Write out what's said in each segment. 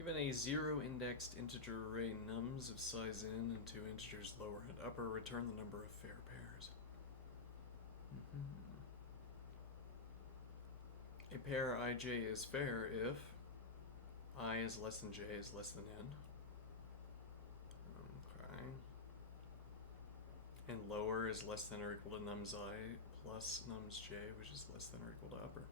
Given a zero-indexed integer array nums of size n and two integers lower and upper, return the number of fair pairs. A pair ij is fair if I is less than j is less than n. Okay. And lower is less than or equal to nums I plus nums j, which is less than or equal to upper.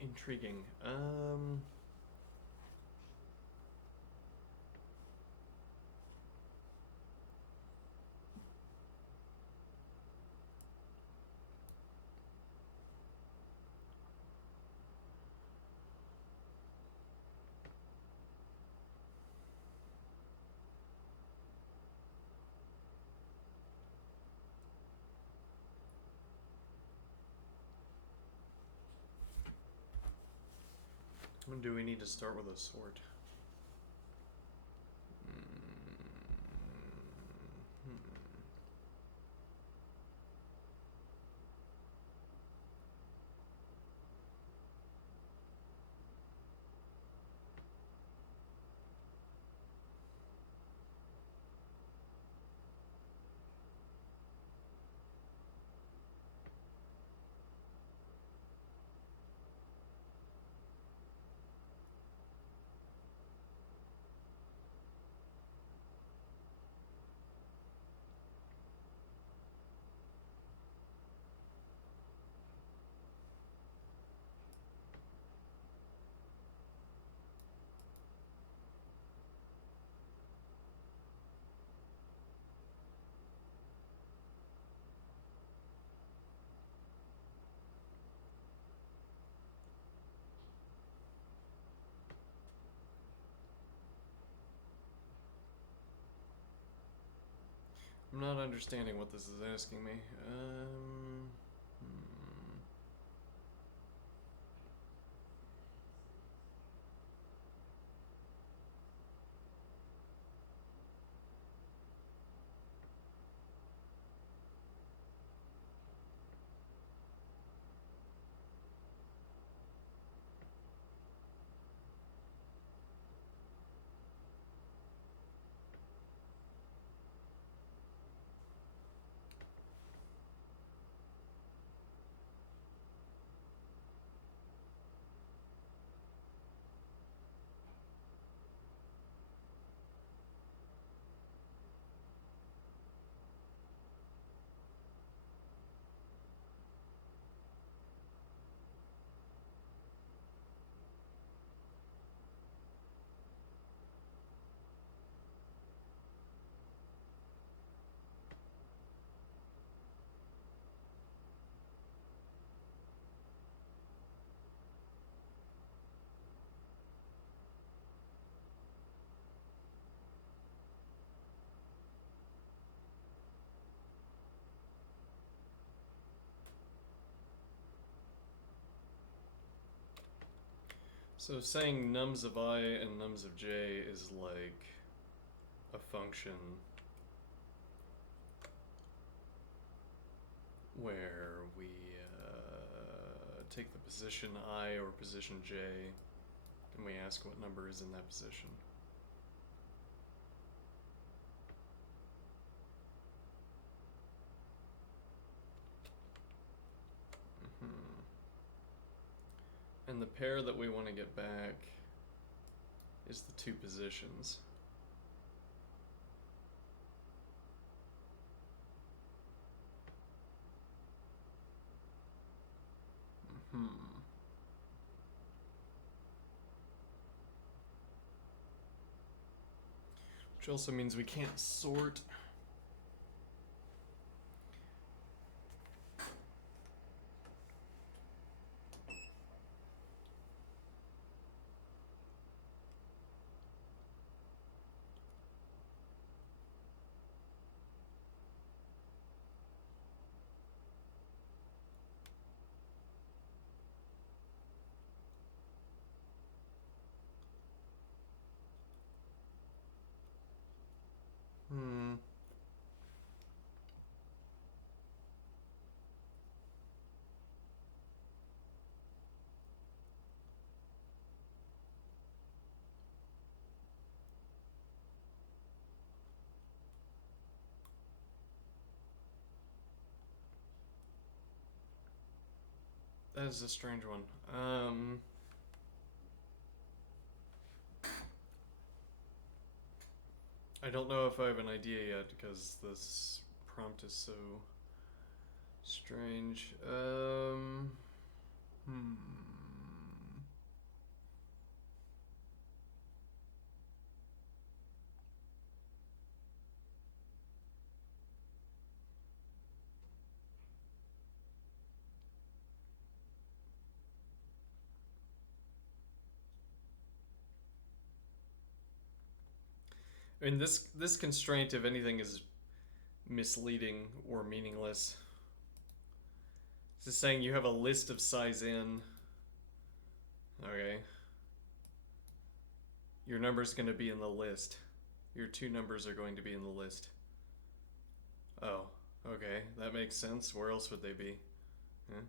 Intriguing. Do we need to start with a sort? I'm not understanding what this is asking me. So saying nums of I and nums of j is like a function where we take the position I or position j, and we ask what number is in that position. And the pair that we want to get back is the two positions. Which also means we can't sort. That is a strange one. I don't know if I have an idea yet because this prompt is so strange. I mean, this constraint, if anything, is misleading or meaningless. It's just saying you have a list of size n. Okay. Your number's going to be in the list. Your two numbers are going to be in the list. Oh, okay. That makes sense. Where else would they be? Huh?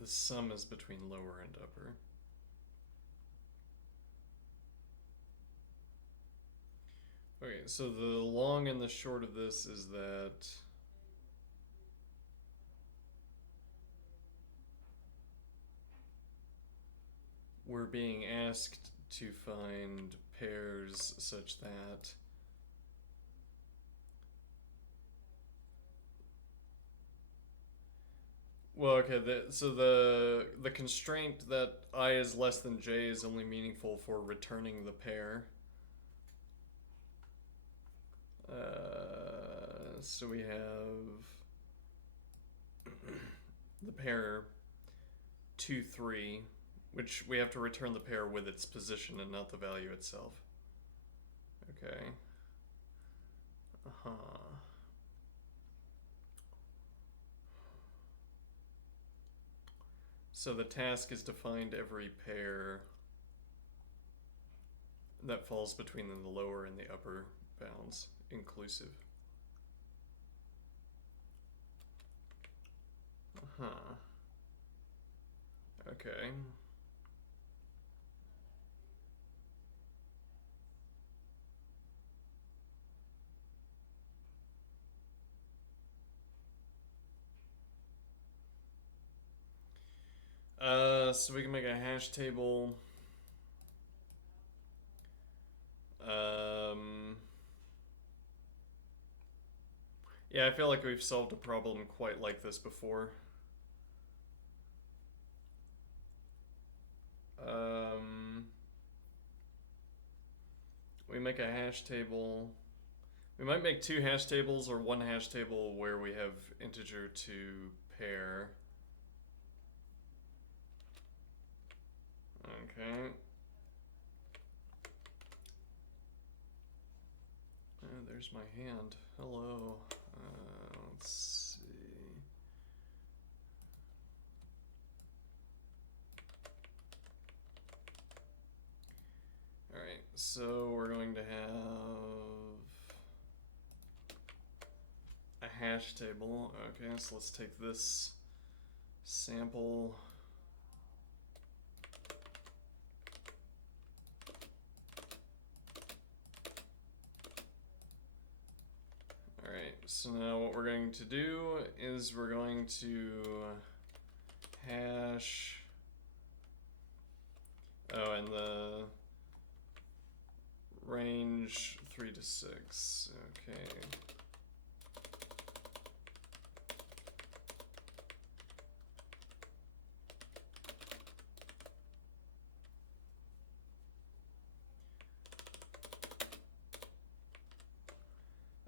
The sum is between lower and upper. Okay, so the long and the short of this is that we're being asked to find pairs such that well, okay, so the constraint that I is less than j is only meaningful for returning the pair. So we have the pair 2, 3, which we have to return the pair with its position and not the value itself. Okay. So the task is to find every pair that falls between the lower and the upper bounds, inclusive. Okay. So we can make a hash table. Yeah, I feel like we've solved a problem quite like this before. We make a hash table. We might make 2 hash tables or 1 hash table where we have integer to pair. Okay. There's my hand. Hello. Let's see. Alright, so we're going to have a hash table. Okay, so let's take this sample. Alright, so now what we're going to do is we're going to hash. Oh, and the range 3 to 6. Okay.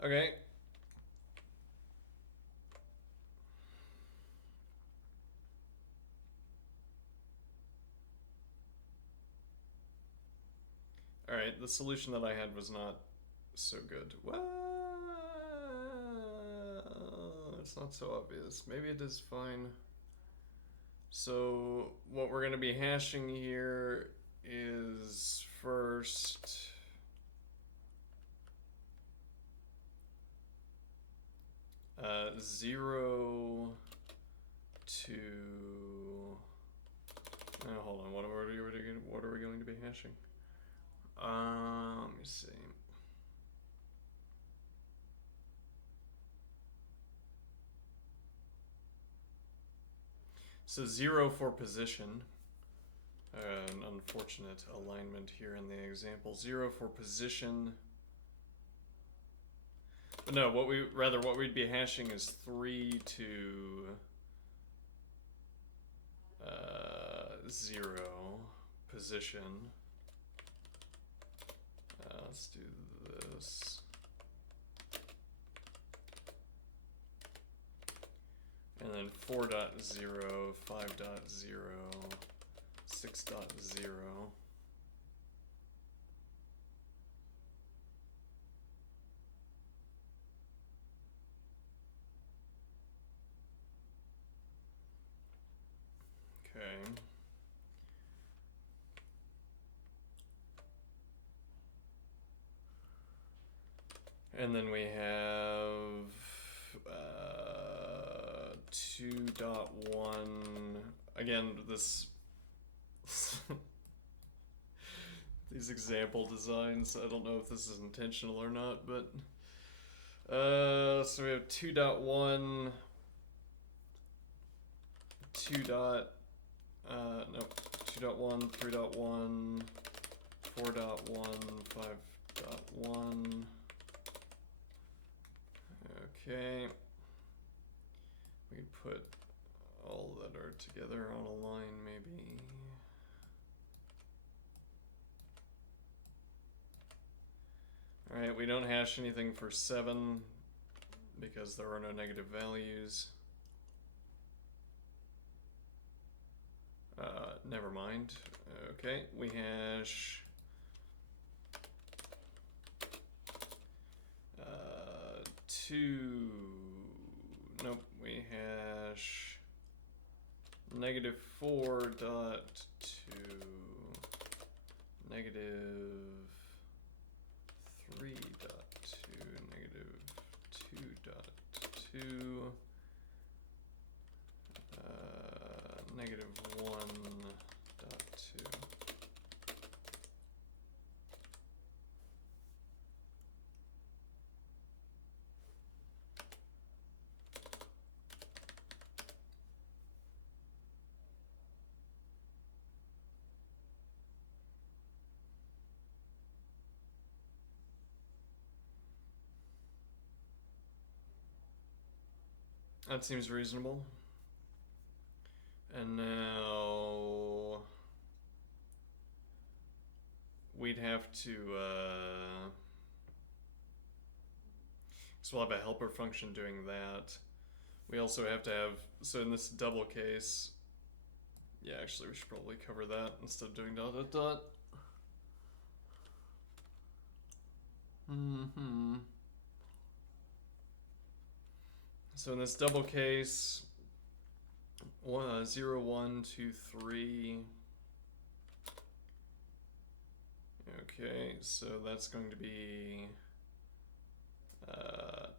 Okay. Alright, the solution that I had was not so good. Well, it's not so obvious. Maybe it is fine. So what we're going to be hashing here is first uh, 0 to hold on, what are we going to be hashing? Let me see. So 0 for position. An unfortunate alignment here in the example. 0 for position. But no, what we'd be hashing is 3 to 0 position. Let's do this. And then 4.0, 5.0, 6.0. Okay. And then we have 2.1. Again, this these example designs, I don't know if this is intentional or not, but so we have 2.1, 2.1, 3.1, 4.1, 5.1. Okay. We could put all that are together on a line, maybe. Alright, we don't hash anything for 7 because there are no negative values. Never mind. Okay, we hash 2. Nope, we hash -4.2, -3.2, -2.2, -1.2. That seems reasonable. And now we'd have to So we'll have a helper function doing that. We also have to have, so in this double case, yeah, actually we should probably cover that instead of doing dot dot dot. So in this double case, 0, 1, 2, 3. Okay, so that's going to be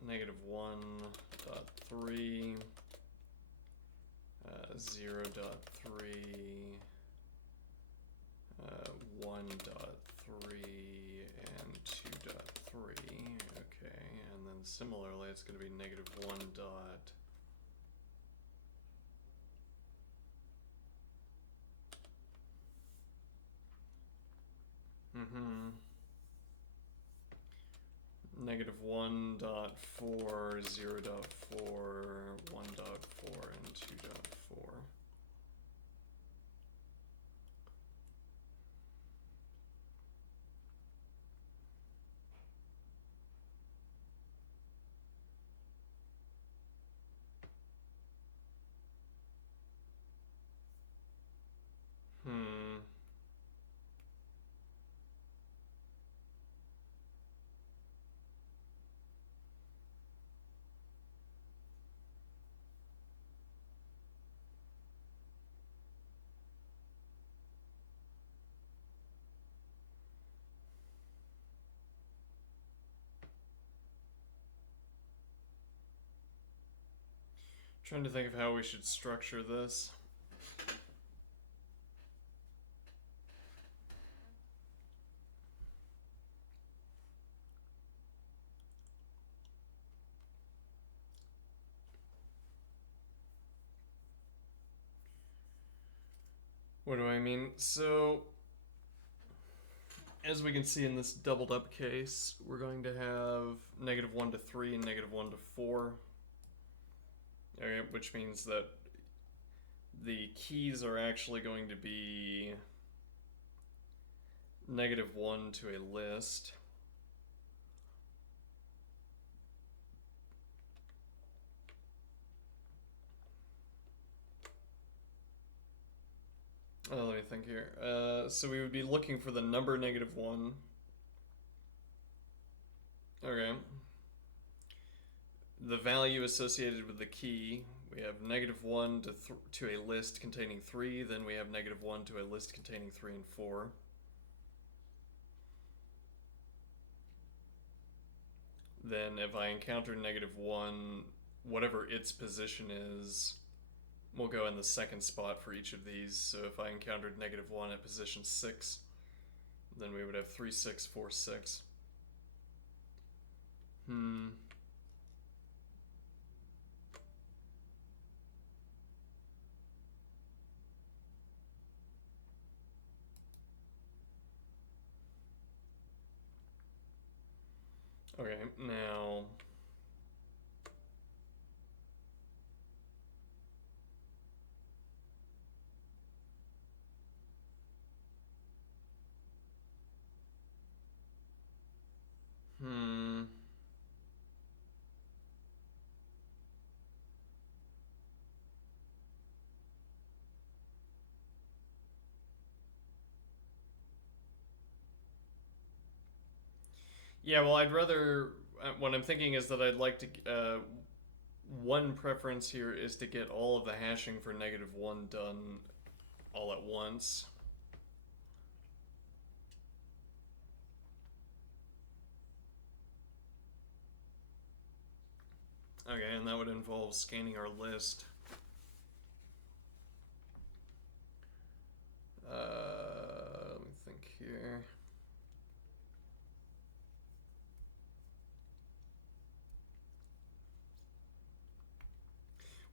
-1.3, 0.3, 1.3, and 2.3. Okay, and then similarly, it's going to be -1 dot. -1.4, 0.4, 1.4, and 2.4. Trying to think of how we should structure this. What do I mean? So, as we can see in this doubled up case, we're going to have -1 to 3 and -1 to 4. Okay, which means that the keys are actually going to be -1 to a list. Let me think here. So we would be looking for the number -1. Okay. The value associated with the key, we have -1 to a list containing 3, then we have -1 to a list containing 3 and 4. Then if I encounter -1, whatever its position is, will go in the second spot for each of these. So if I encountered -1 at position 6, then we would have 3, 6, 4, 6. Okay, now yeah, well, I'd rather. What I'm thinking is that I'd like to. One preference here is to get all of the hashing for -1 done all at once. Okay, and that would involve scanning our list. Let me think here.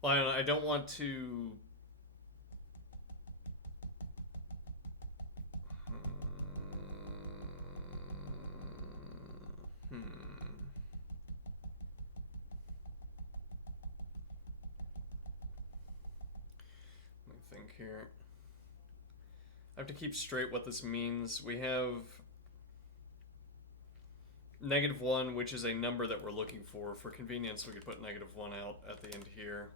Well, I don't want to. Let me think here. I have to keep straight what this means. We have -1, which is a number that we're looking for. For convenience, we could put -1 out at the end here.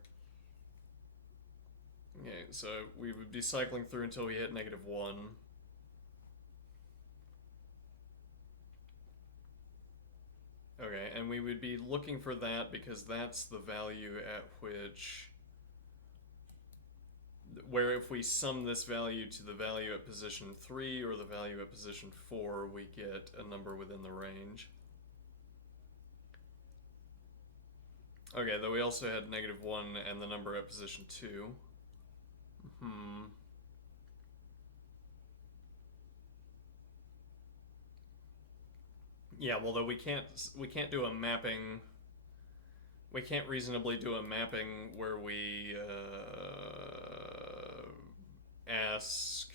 Okay, so we would be cycling through until we hit -1. Okay, and we would be looking for that because that's the value at which, where if we sum this value to the value at position 3 or the value at position 4, we get a number within the range. Okay, though we also had -1 and the number at position 2. Yeah, well, though we can't do a mapping. We can't reasonably do a mapping where we ask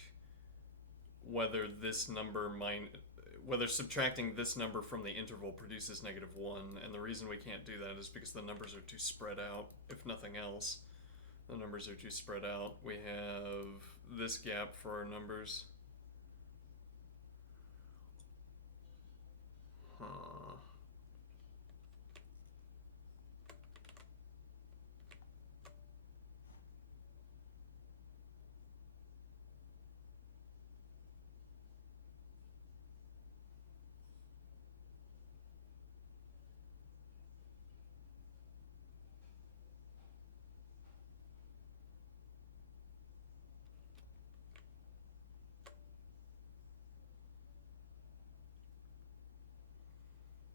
whether this number whether subtracting this number from the interval produces -1, and the reason we can't do that is because the numbers are too spread out. If nothing else, the numbers are too spread out. We have this gap for our numbers. Huh.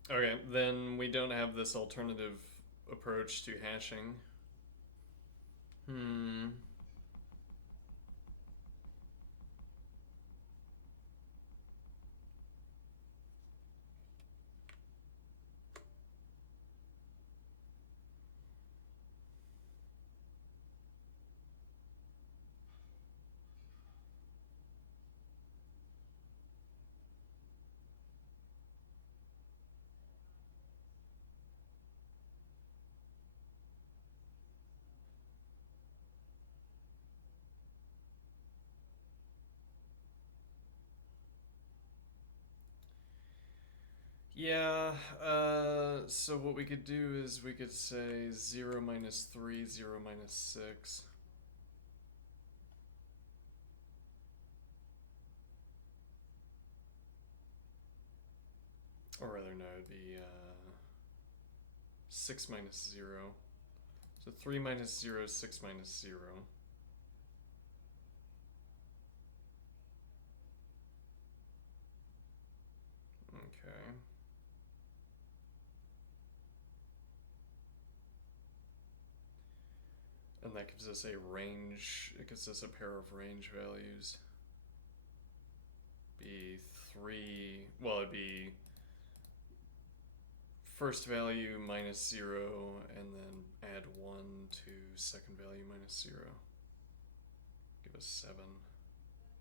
Okay, then we don't have this alternative approach to hashing. Yeah, so what we could do is we could say 0 minus 3, 0 minus 6. Or rather, no, it'd be 6 minus 0. So 3 minus 0 is 6 minus 0. Okay. And that gives us a range, it gives us a pair of range values. Be 3, well, it'd be first value minus 0, and then add 1 to second value minus 0. Give us 7.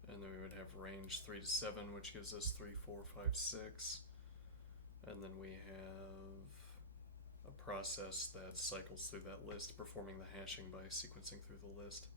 And then we would have range 3 to 7, which gives us 3, 4, 5, 6. And then we have a process that cycles through that list, performing the hashing by sequencing through the list.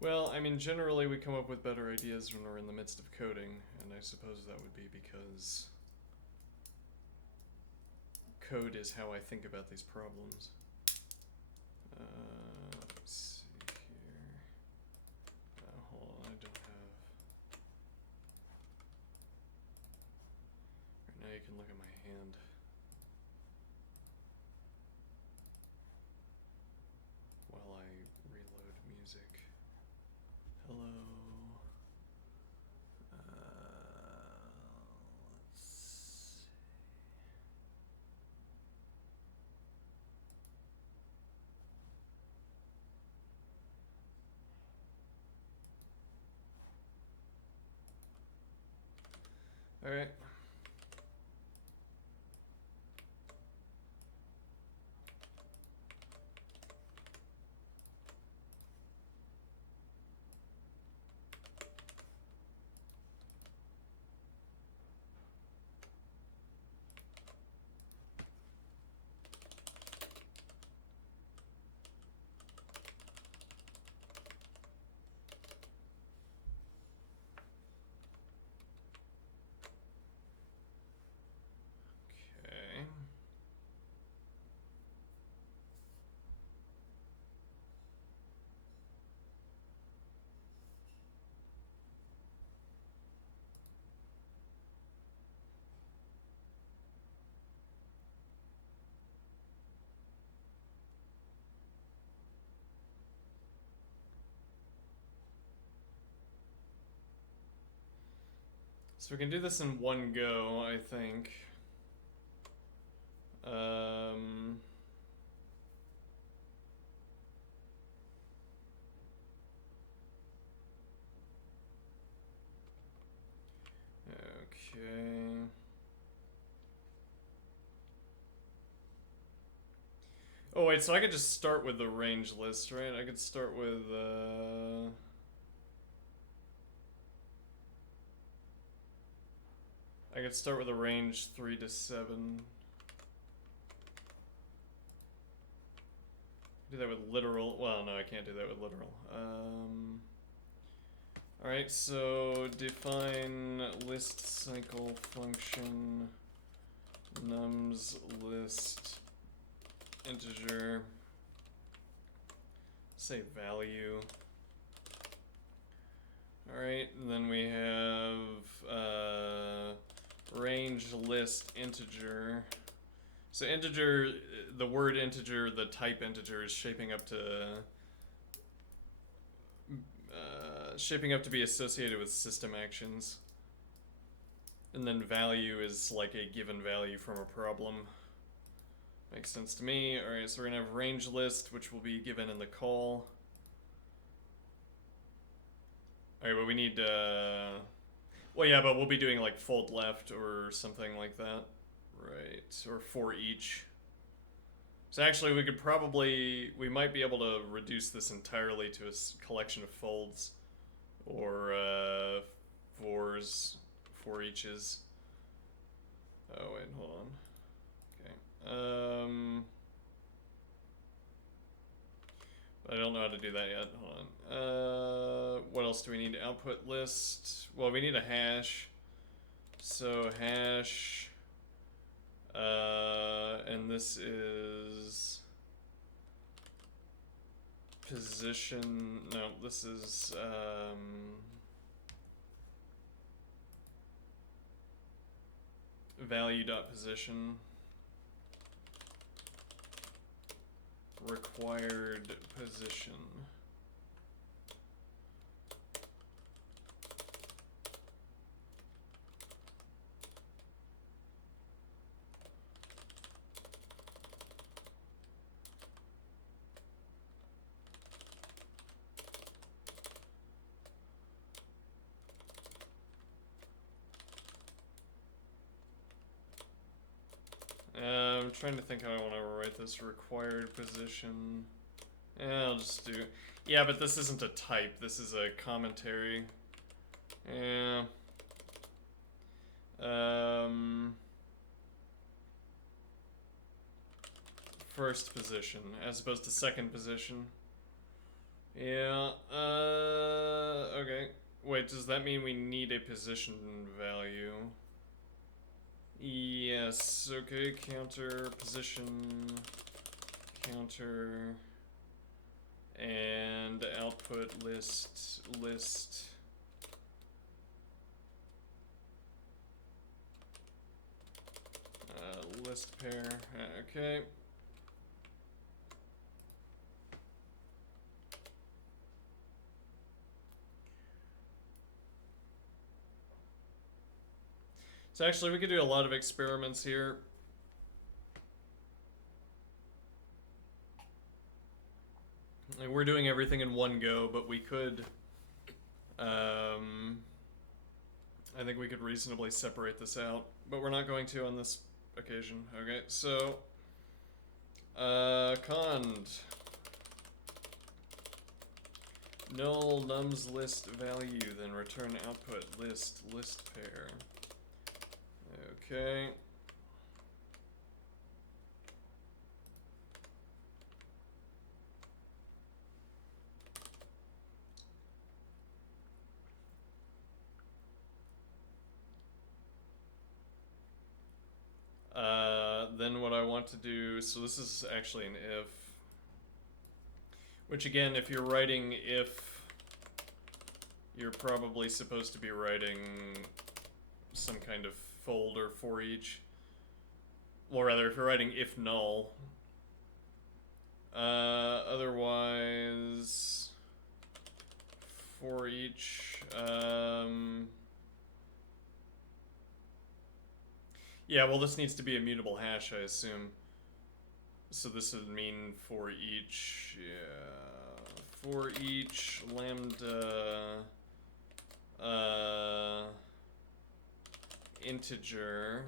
Well, I mean, generally we come up with better ideas when we're in the midst of coding, and I suppose that would be because code is how I think about these problems. Let's see here. Hold on, I don't have... Right now you can look at my hand. While I reload music. Hello. Let's see. All right. Okay. So we can do this in one go, I think. Okay. Oh wait, so I could just start with the range list, right? I could start with I could start with a range 3 to 7. Do that with literal. Well, no, I can't do that with literal. Alright, so define list cycle function nums list integer, say value. Alright, then we have range list integer. So integer, the word integer, the type integer is shaping up to be associated with system actions. And then value is like a given value from a problem. Makes sense to me. Alright, so we're gonna have range list, which will be given in the call. Alright, but we need, well, yeah, but we'll be doing like fold left or something like that. Right, or for each. So actually we might be able to reduce this entirely to a collection of folds. Or, for eaches. Oh, wait, hold on. Okay. I don't know how to do that yet. Hold on. What else do we need? Output list. Well, we need a hash. So hash. And this is position. No, this is value.position. Required position. I'm trying to think how I want to write this. Required position. I'll just do... Yeah, but this isn't a type. This is a commentary. Yeah. First position as opposed to second position. Yeah. wait, does that mean we need a position value? Yes, okay, counter, position, counter, and output list, list. List pair, okay. So actually we could do a lot of experiments here. Like we're doing everything in one go, but we could, I think we could reasonably separate this out, but we're not going to on this occasion. Okay, so, cond. Null nums list value, then return output list list pair. Okay. Then what I want to do, so this is actually an if, which again, if you're writing if, you're probably supposed to be writing some kind of folder for each. Well, rather, if you're writing if null. Otherwise, for each, yeah, well, this needs to be a mutable hash, I assume. So this would mean for each, yeah, for each lambda integer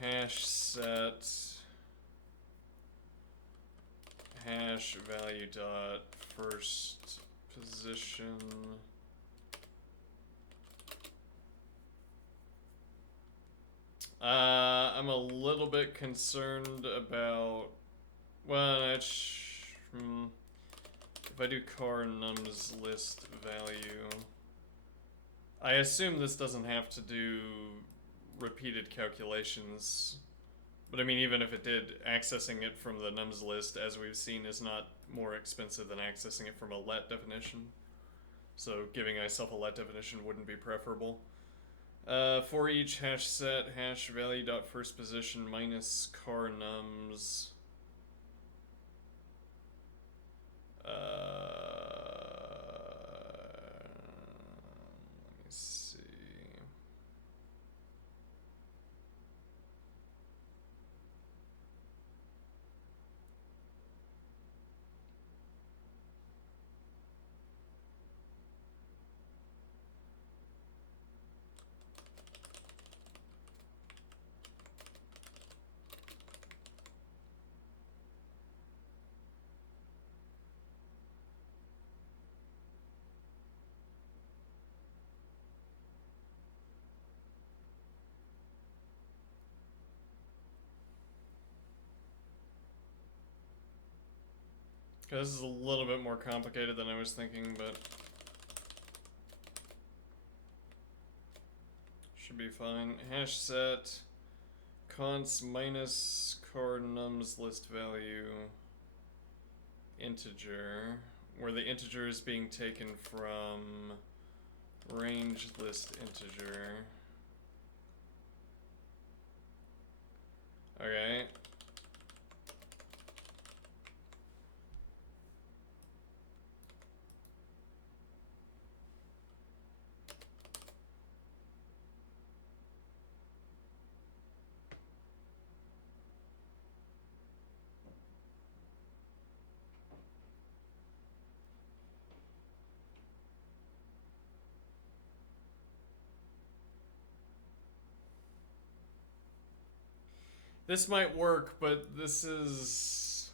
hash set hash value dot first position I'm a little bit concerned about, well, if I do car nums list value, I assume this doesn't have to do repeated calculations, but I mean, even if it did, accessing it from the nums list, as we've seen, is not more expensive than accessing it from a let definition. So giving myself a let definition wouldn't be preferable. For each hash set hash value dot first position minus car nums. Let me see. This is a little bit more complicated than I was thinking, but should be fine. Hash set const minus car nums list value integer, where the integer is being taken from range list integer. Okay. This might work, but this is...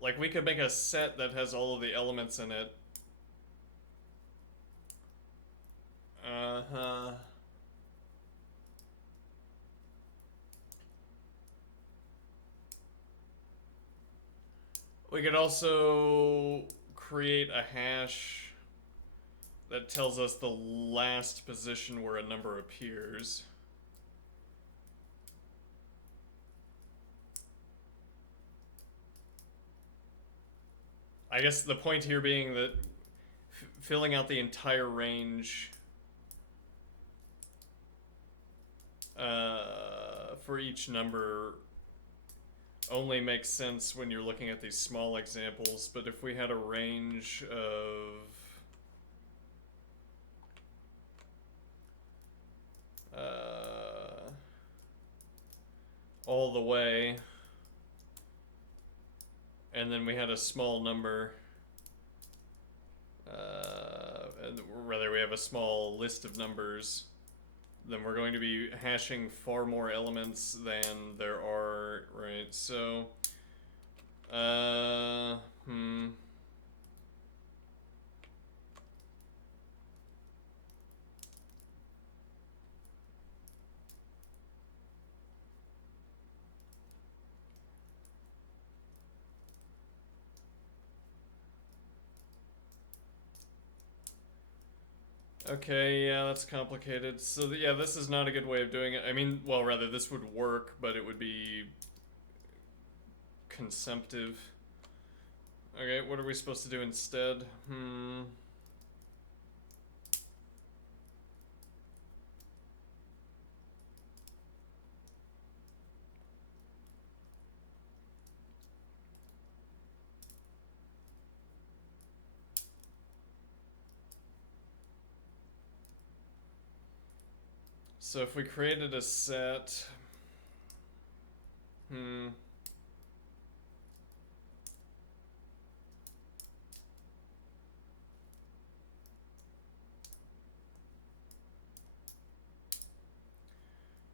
like, we could make a set that has all of the elements in it. Uh-huh. We could also create a hash that tells us the last position where a number appears. I guess the point here being that filling out the entire range for each number only makes sense when you're looking at these small examples, but if we had a range of all the way, and then we had a small number, and rather we have a small list of numbers, then we're going to be hashing far more elements than there are, right? So, okay, yeah, that's complicated. So, yeah, this is not a good way of doing it. I mean, well, rather, this would work, but it would be consumptive. Okay, what are we supposed to do instead? So if we created a set,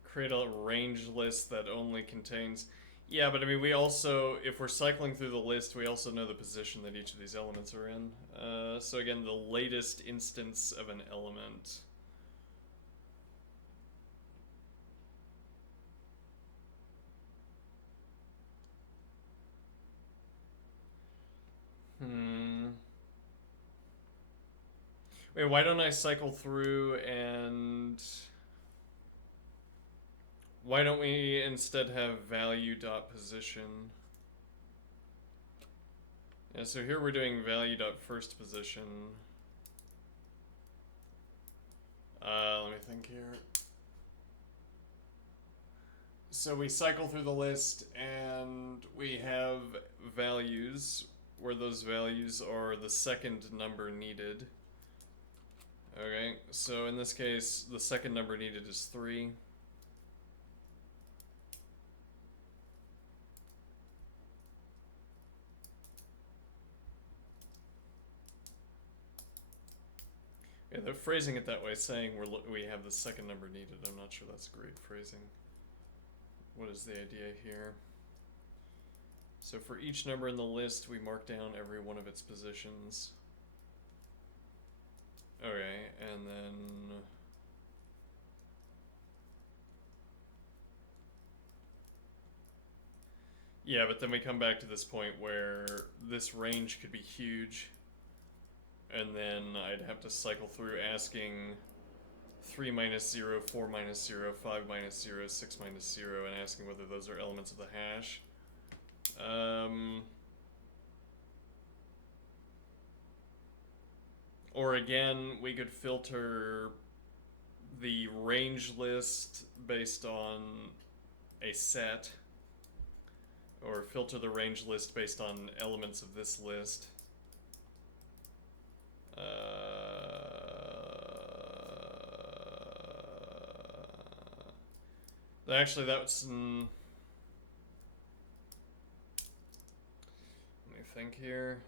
create a range list that only contains, yeah, but I mean, we also, if we're cycling through the list, we also know the position that each of these elements are in. So again, the latest instance of an element. Wait, why don't I cycle through and... Why don't we instead have value dot position? Yeah, so here we're doing value dot first position. Let me think here. So we cycle through the list and we have values where those values are the second number needed. Okay, so in this case, the second number needed is 3. Yeah, they're phrasing it that way, saying we have the second number needed. I'm not sure that's great phrasing. What is the idea here? So for each number in the list, we mark down every one of its positions. Okay, and then... Yeah, but then we come back to this point where this range could be huge. And then I'd have to cycle through asking 3 minus 0, 4 minus 0, 5 minus 0, 6 minus 0, and asking whether those are elements of the hash. Or again, we could filter the range list based on a set, or filter the range list based on elements of this list. Actually, that's... let me think here.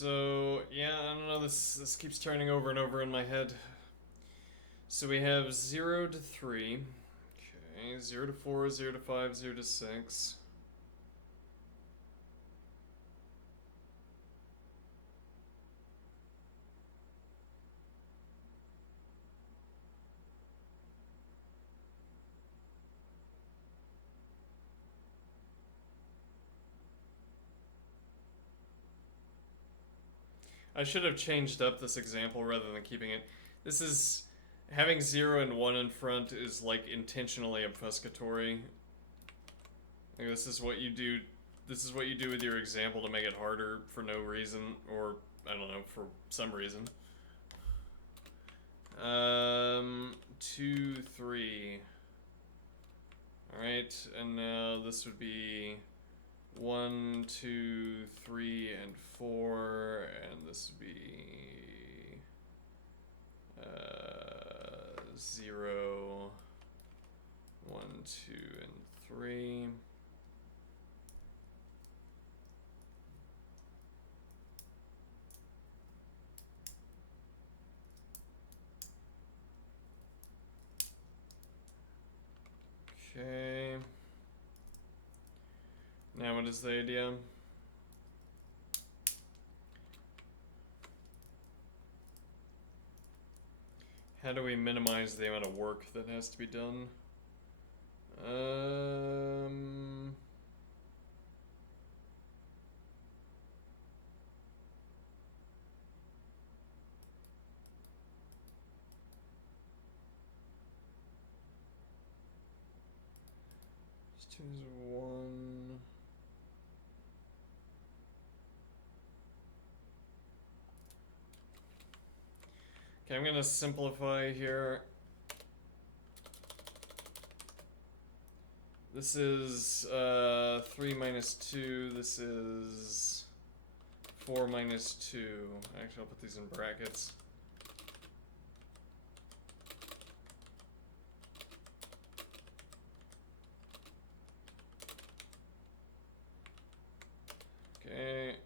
So yeah, I don't know. This keeps turning over and over in my head. So we have 0 to 3. Okay, 0 to 4, 0 to 5, 0 to 6. I should have changed up this example rather than keeping it. This is having 0 and 1 in front is like intentionally obfuscatory. Like this is what you do. This is what you do with your example to make it harder for no reason, or I don't know, for some reason. 2, 3. All right, and now this would be 1, 2, 3, and 4, and this would be 0, 1, 2, and 3. Okay. Now what is the idea? How do we minimize the amount of work that has to be done? Just choose 1. Okay, I'm gonna simplify here. This is 3 minus 2. This is 4 minus 2. Actually, I'll put these in brackets. Okay.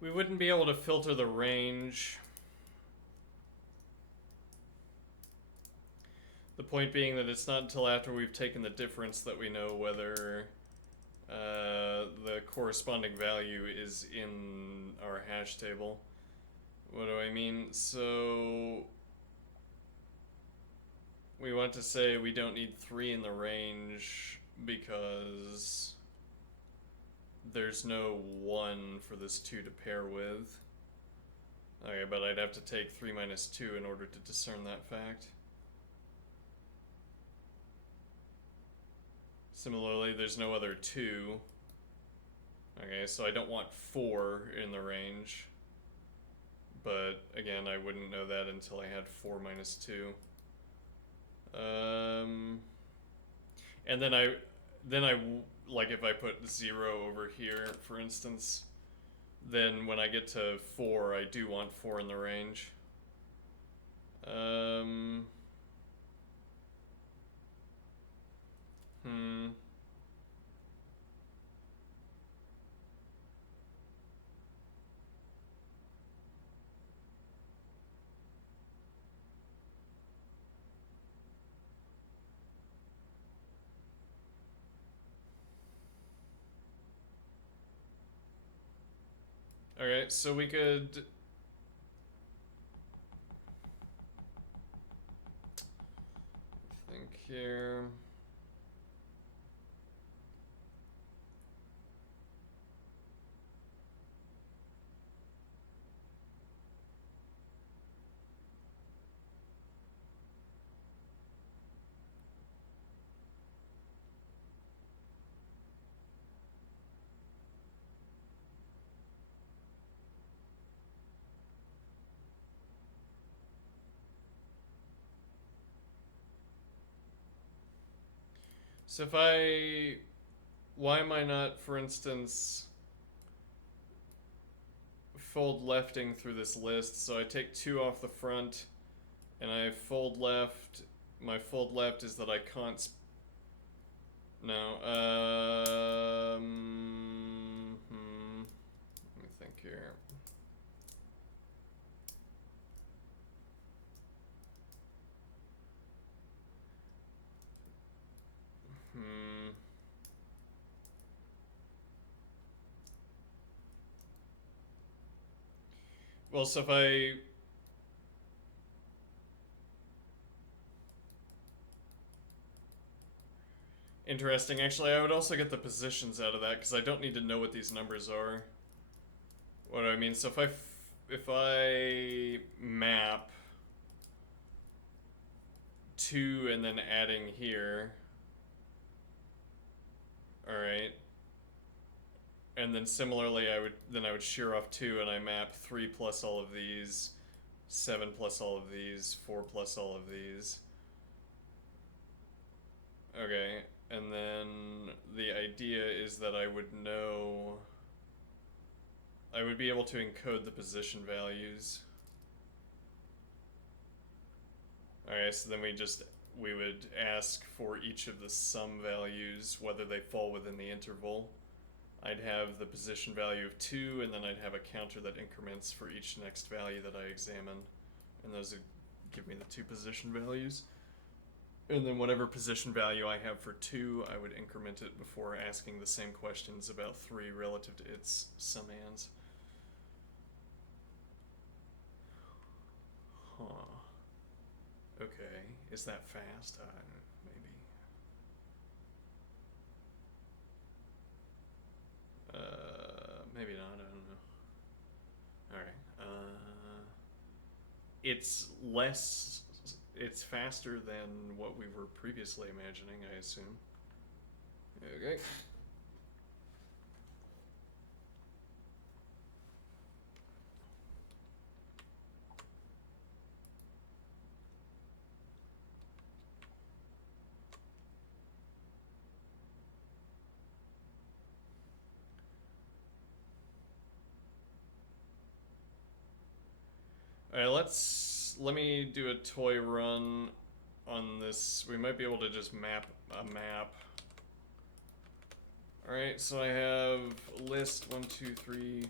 We wouldn't be able to filter the range. The point being that it's not until after we've taken the difference that we know whether the corresponding value is in our hash table. What do I mean? So we want to say we don't need 3 in the range because there's no 1 for this 2 to pair with. Okay, but I'd have to take 3 minus 2 in order to discern that fact. Similarly, there's no other 2. Okay, so I don't want 4 in the range. But again, I wouldn't know that until I had 4 minus 2. And then I, like if I put 0 over here, for instance, then when I get to 4, I do want 4 in the range. Okay, so we could think here. So why am I not, for instance, fold lefting through this list? So I take 2 off the front, and I fold left. My fold left is that I can't. No. Let me think here. Well, so if I interesting. Actually, I would also get the positions out of that because I don't need to know what these numbers are. What do I mean? So if I map 2 and then adding here, all right, and then similarly I would shear off 2 and I map 3 plus all of these, 7 plus all of these, 4 plus all of these. Okay, and then the idea is that I would be able to encode the position values. Alright, so then we would ask for each of the sum values, whether they fall within the interval. I'd have the position value of 2, and then I'd have a counter that increments for each next value that I examine. And those would give me the 2 position values. And then whatever position value I have for 2, I would increment it before asking the same questions about 3 relative to its summands. Huh. Okay, is that fast? Maybe. Maybe not, I don't know. Alright, it's faster than what we were previously imagining, I assume. Okay. Alright, let me do a toy run on this. We might be able to just map a map. Alright, so I have list 1, 2, 3.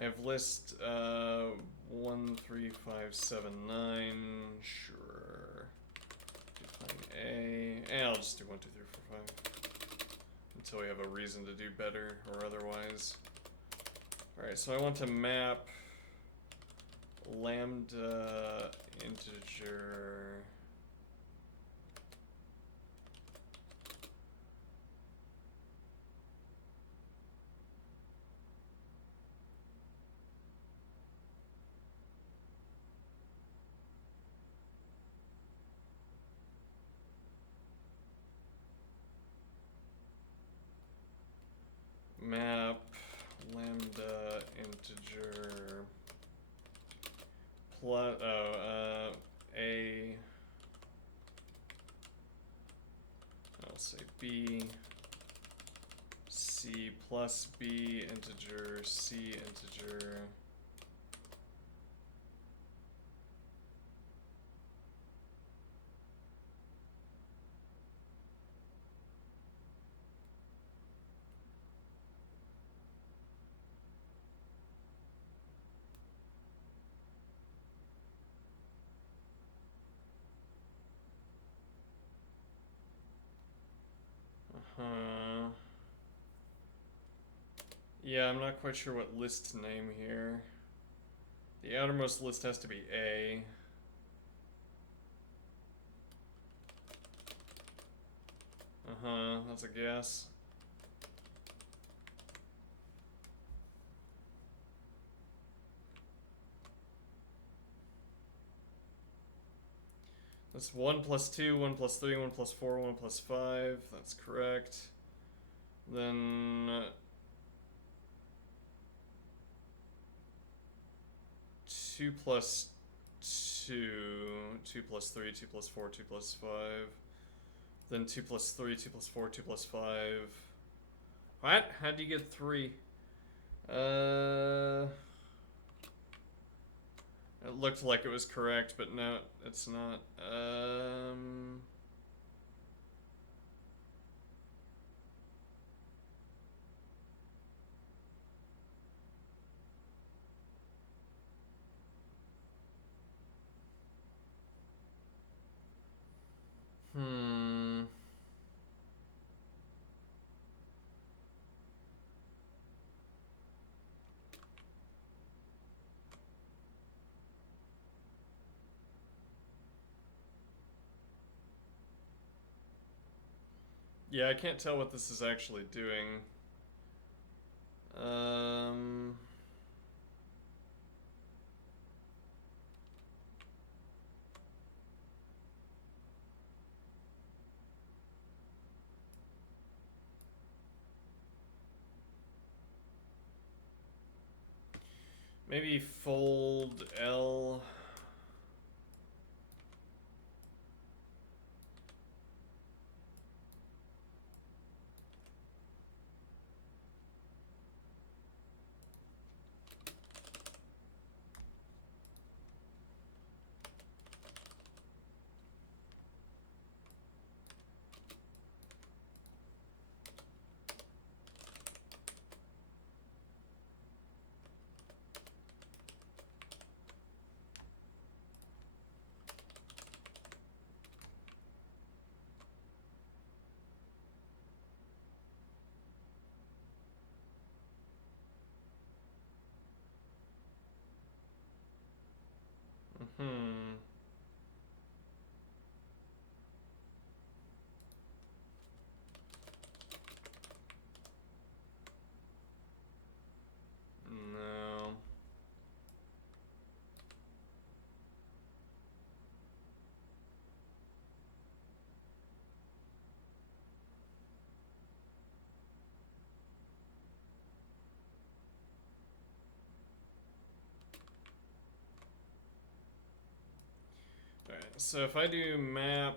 I have list 1, 3, 5, 7, 9. Sure. Define A. And I'll just do 1, 2, 3, 4, 5. Until we have a reason to do better or otherwise. Alright, so I want to map lambda integer integer plus a. I'll say b. C plus b integer c integer. Yeah, I'm not quite sure what list name here. The outermost list has to be A. That's a guess. That's 1 plus 2, 1 plus 3, 1 plus 4, 1 plus 5. That's correct. Then 2 plus 2, 2 plus 3, 2 plus 4, 2 plus 5. Then 2 plus 3, 2 plus 4, 2 plus 5. What? How'd you get 3? It looked like it was correct, but no, it's not. Yeah, I can't tell what this is actually doing. Maybe fold L. No. Alright, so if I do map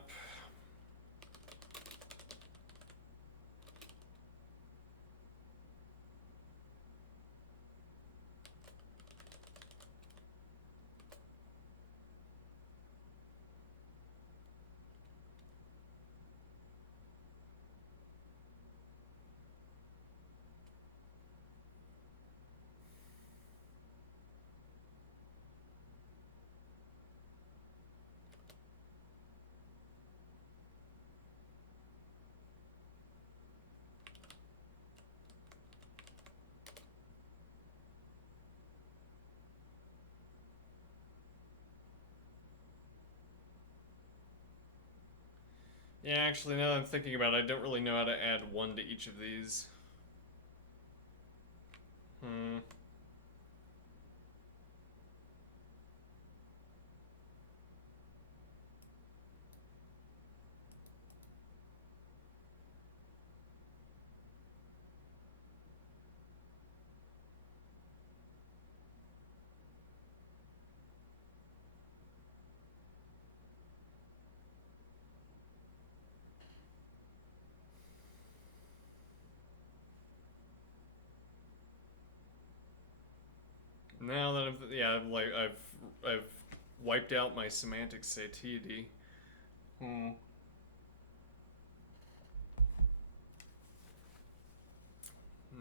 Yeah, actually, now that I'm thinking about it, I don't really know how to add 1 to each of these. Now that I've wiped out my semantic satiety.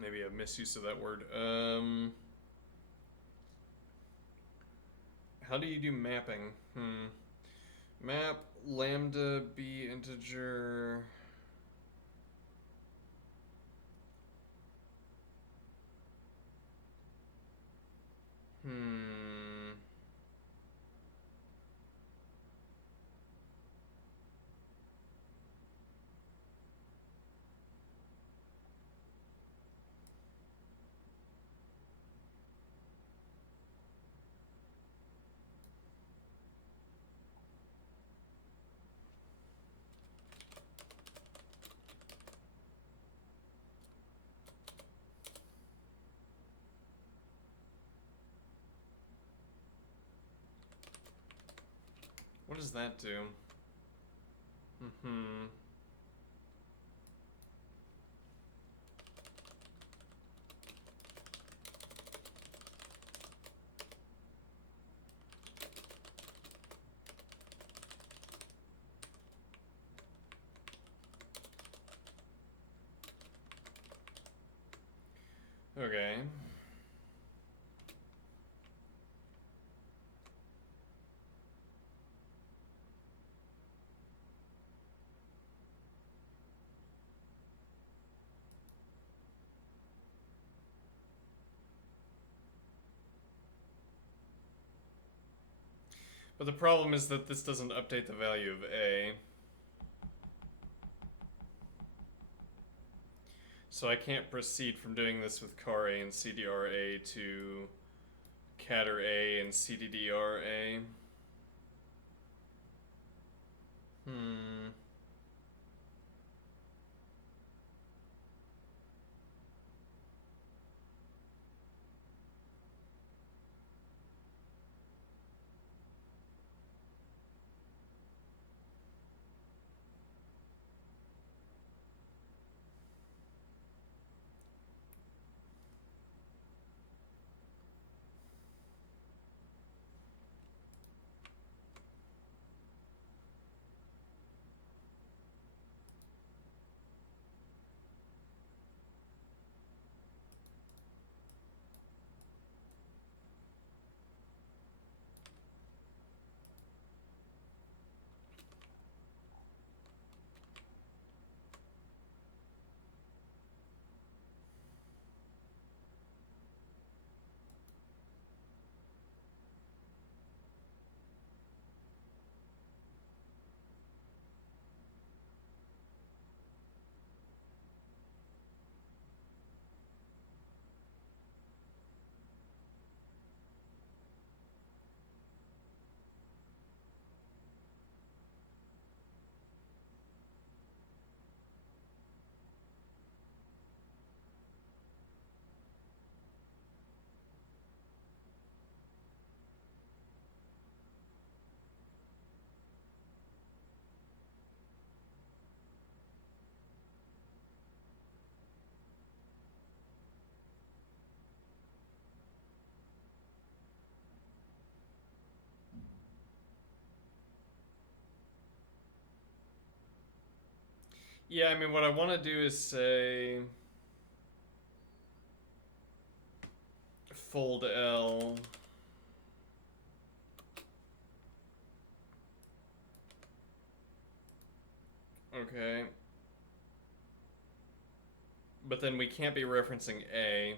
Maybe a misuse of that word. How do you do mapping? Map lambda b integer. What does that do? Okay. But the problem is that this doesn't update the value of A. So I can't proceed from doing this with car A and CDR A to catter A and CDDR A. Yeah, I mean, what I want to do is say fold L. Okay. But then we can't be referencing A.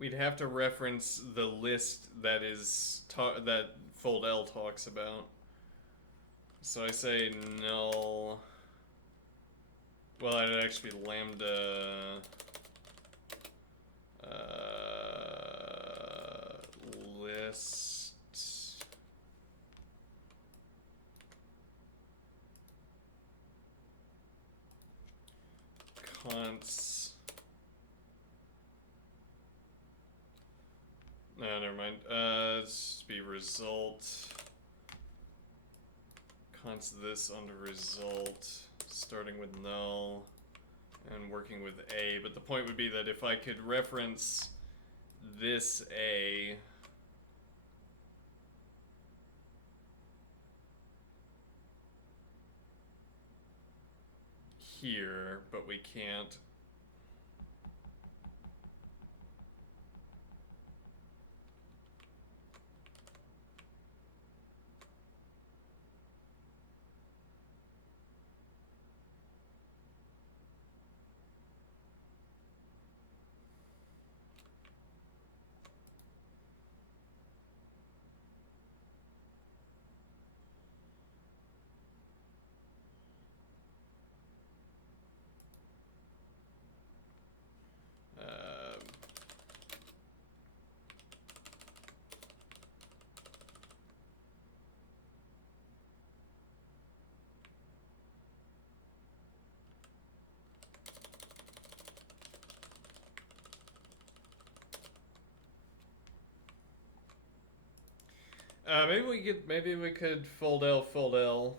We'd have to reference the list that is that fold L talks about. So I say null. Well, it'd actually be lambda list const No, never mind. Let's be result. Const this onto result, starting with null and working with A. But the point would be that if I could reference this A here, but we can't. Maybe we could fold L, fold L.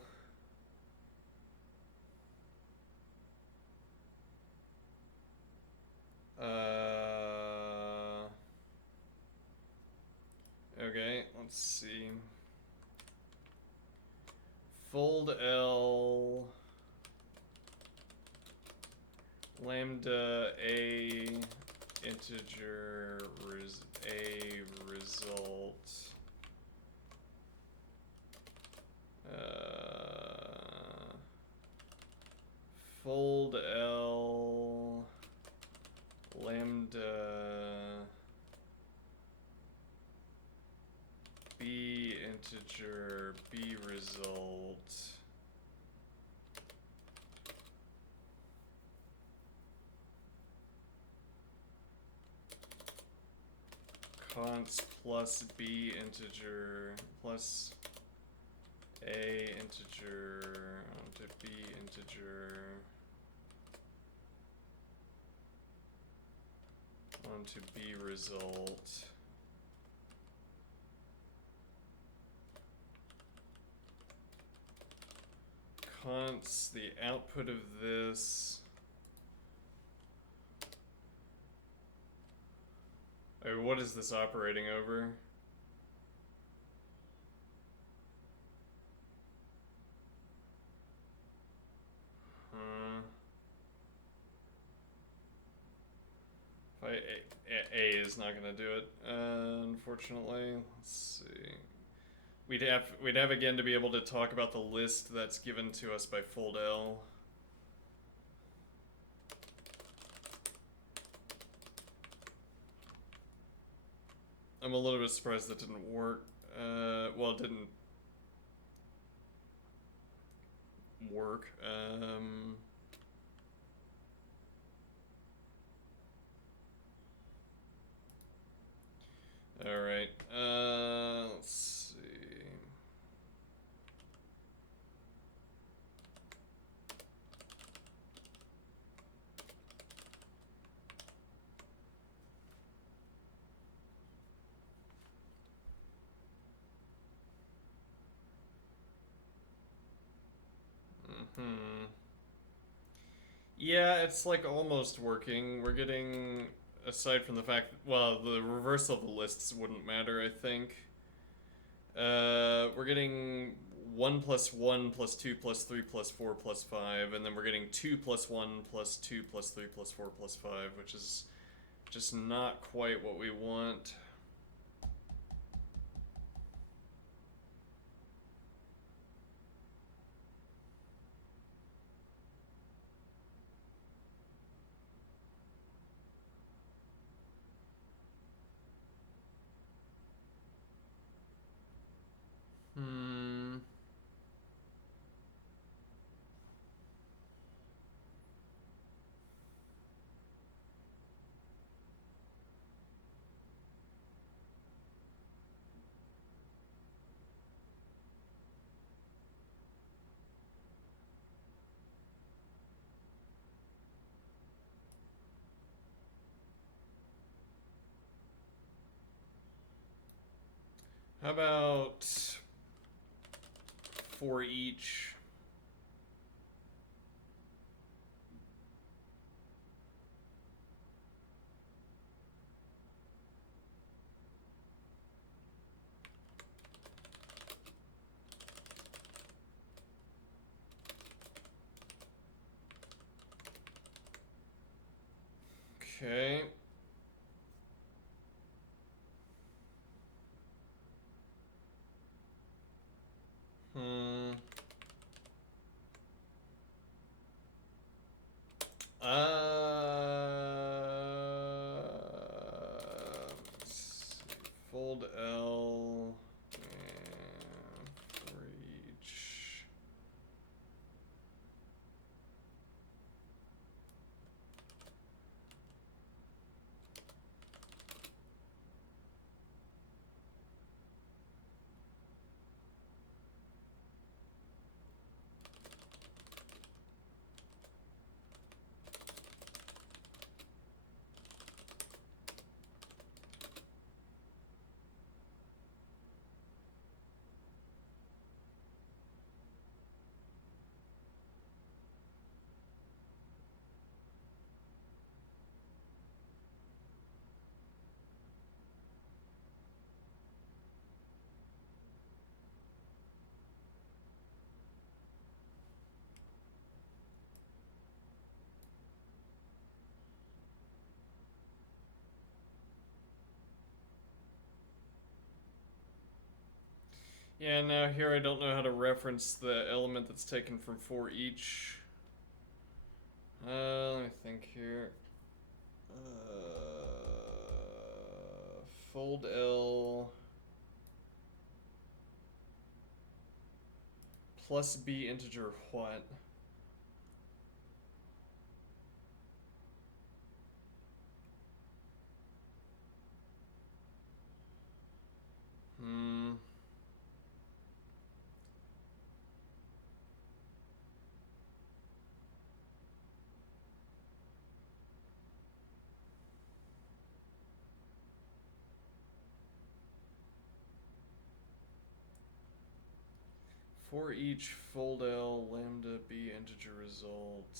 Okay, let's see. Fold L, lambda A integer A result. Fold L, lambda B integer B result. Const plus B integer plus A integer onto B integer onto B result. Const the output of this. What is this operating over? A is not gonna do it, unfortunately. Let's see. We'd have again to be able to talk about the list that's given to us by fold L. I'm a little bit surprised that didn't work. Well, it didn't work. All right. Let's see. Yeah, it's like almost working. We're getting, aside from the fact, well, the reversal of the lists wouldn't matter, I think. We're getting 1 plus 1 plus 2 plus 3 plus 4 plus 5, and then we're getting 2 plus 1 plus 2 plus 3 plus 4 plus 5, which is just not quite what we want. How about for each? Okay. Hmm. Let's see. Fold L and for each. Yeah, now here I don't know how to reference the element that's taken from for each. Let me think here. Fold L plus B integer what? Hmm. For each fold L lambda B integer result.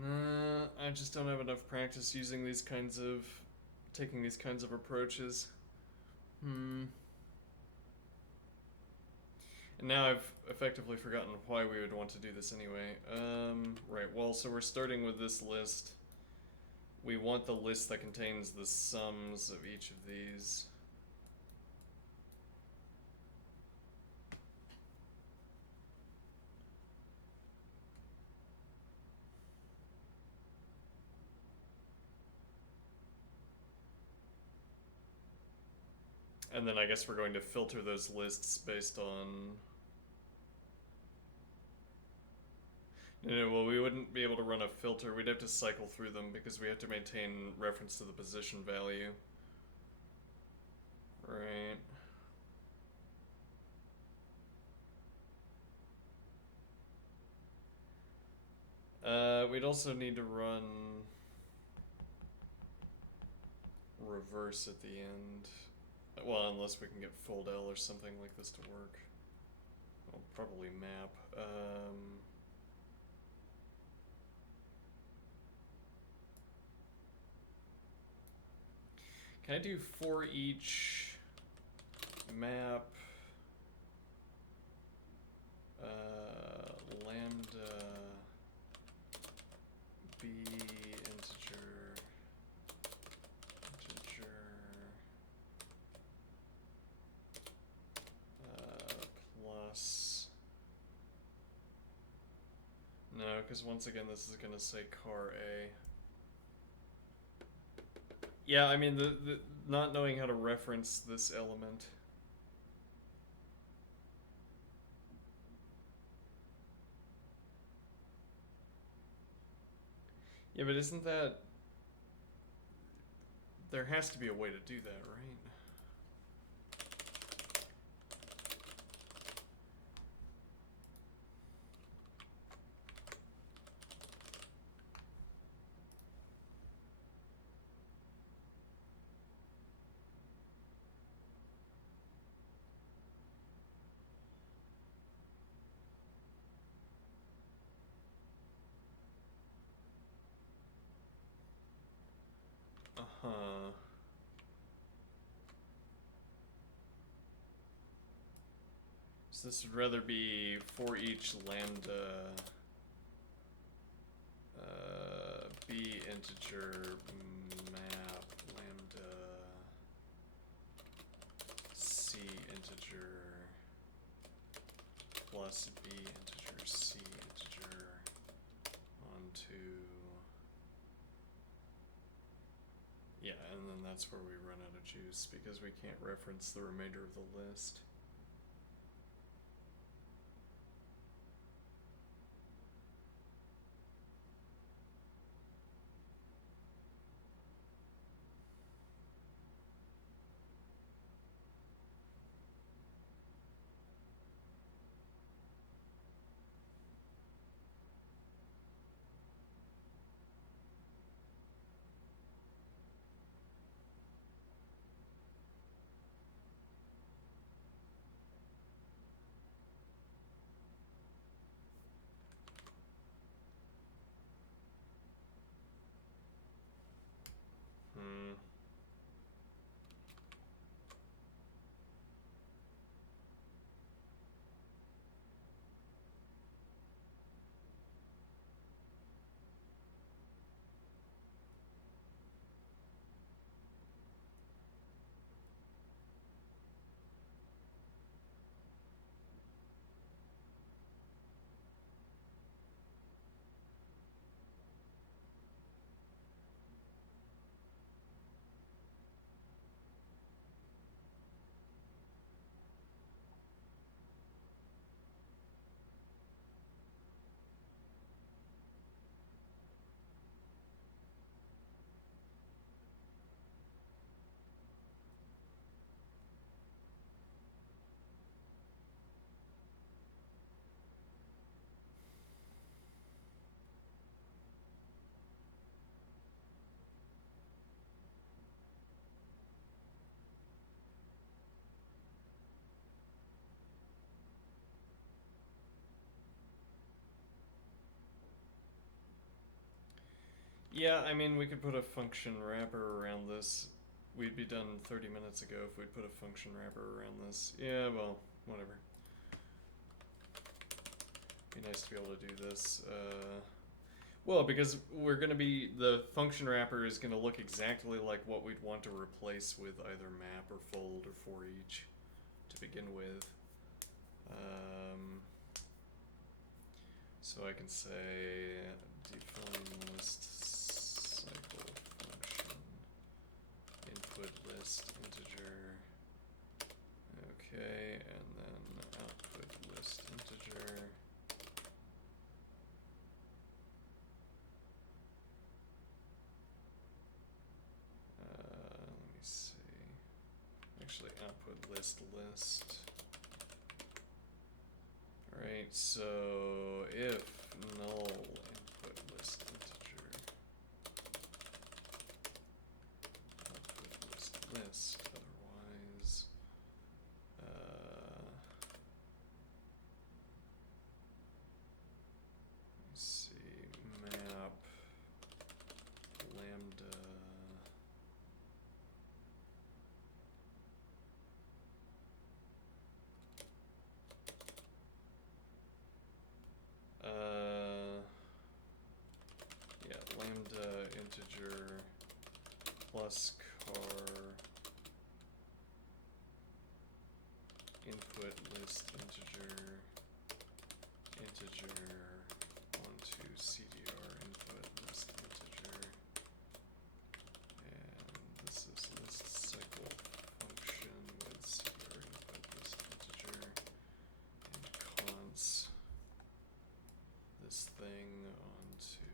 Nah, I just don't have enough practice using these kinds of, taking these kinds of approaches. And now I've effectively forgotten why we would want to do this anyway. Right, well, so we're starting with this list. We want the list that contains the sums of each of these. And then I guess we're going to filter those lists based on... No, well, we wouldn't be able to run a filter. We'd have to cycle through them because we have to maintain reference to the position value. Right. We'd also need to run reverse at the end. Well, unless we can get fold L or something like this to work. Well, probably map. Can I do for each map lambda b integer plus... No, because once again this is going to say car A. Yeah, I mean, the not knowing how to reference this element. Yeah, but isn't that... There has to be a way to do that, right? Uh-huh. So this would rather be for each lambda b integer map lambda c integer plus b integer c integer onto... Yeah, and then that's where we run out of juice because we can't reference the remainder of the list. Hmm. Yeah, I mean, we could put a function wrapper around this. We'd be done 30 minutes ago if we'd put a function wrapper around this. Yeah, well, whatever. Be nice to be able to do this. Well, because we're going to be... The function wrapper is going to look exactly like what we'd want to replace with either map or fold or for each to begin with. So I can say define list cycle function input list integer. Okay, and then output list integer. Let me see. Actually, output list. Alright, so if null input list integer, output list, otherwise, let's see, map lambda lambda integer plus car input list integer onto CDR input list integer, and this is list cycle function with CDR input list integer, and const this thing onto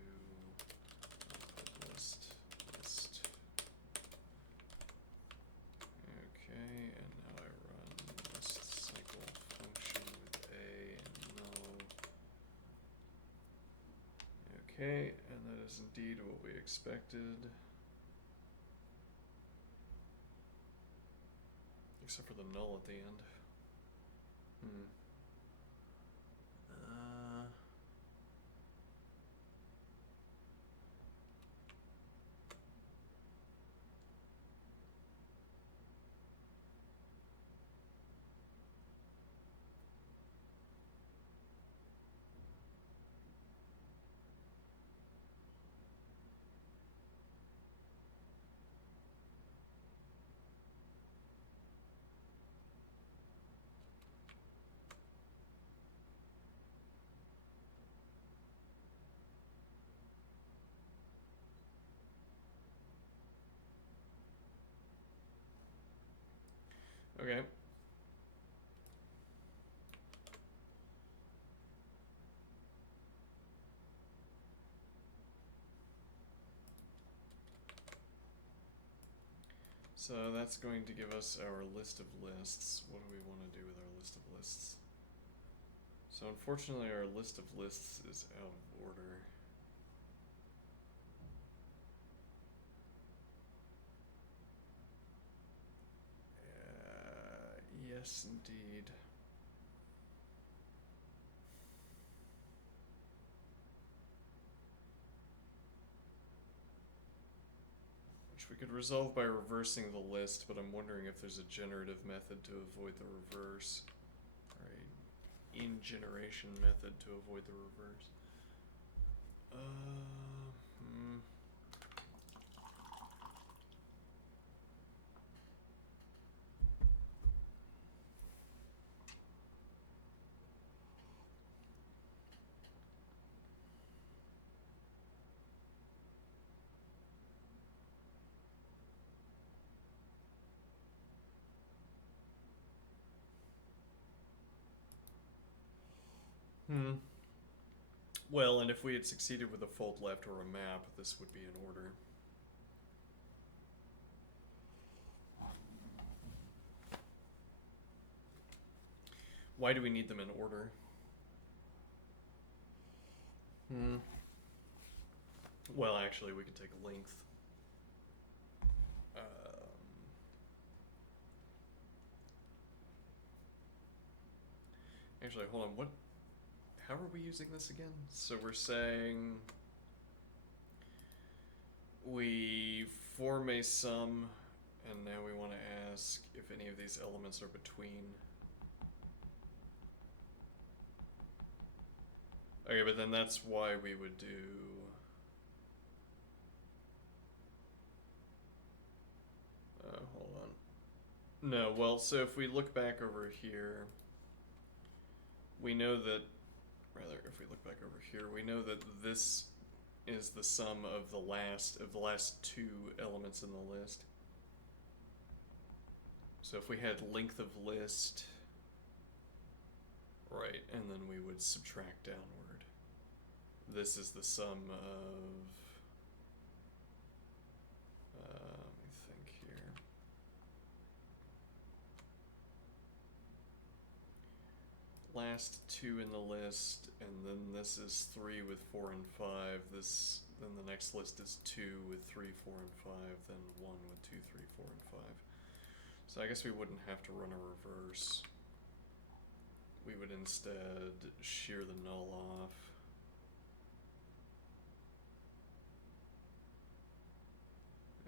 Okay, and that is indeed what we expected. Except for the null at the end. Okay. So that's going to give us our list of lists. What do we want to do with our list of lists? So unfortunately our list of lists is out of order. Yes, indeed. Which we could resolve by reversing the list, but I'm wondering if there's a generative method to avoid the reverse. Right. In generation method to avoid the reverse. Well, and if we had succeeded with a fold left or a map, this would be in order. Why do we need them in order? Well, actually, we could take length. Actually, hold on. What? How are we using this again? So we're saying we form a sum, and now we want to ask if any of these elements are between. Okay, but then that's why we would do. Hold on. No, well, so if we look back over here, we know that, rather, if we look back over here, we know that this is the sum of the last two elements in the list. So if we had length of list, right, and then we would subtract downward. This is the sum of, let me think here. Last two in the list, and then this is 3 with 4 and 5. Then the next list is 2 with 3, 4, and 5. Then 1 with 2, 3, 4, and 5. So I guess we wouldn't have to run a reverse. We would instead shear the null off.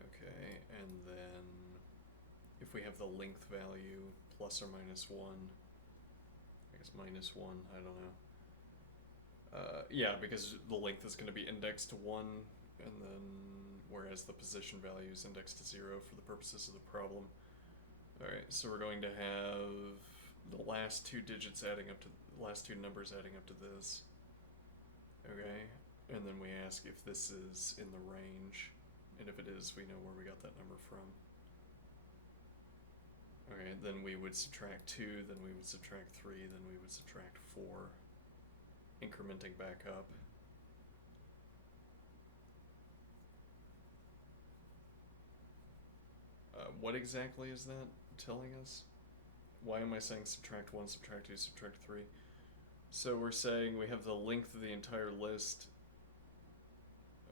Okay, and then if we have the length value plus or minus 1, I guess minus 1, I don't know. Yeah, because the length is going to be indexed to 1, and then whereas the position value is indexed to 0 for the purposes of the problem. Alright, so we're going to have the last two digits adding up to the last two numbers adding up to this. Okay, and then we ask if this is in the range, and if it is, we know where we got that number from. Okay, then we would subtract 2, then we would subtract 3, then we would subtract 4, incrementing back up. What exactly is that telling us? Why am I saying subtract 1, subtract 2, subtract 3? So we're saying we have the length of the entire list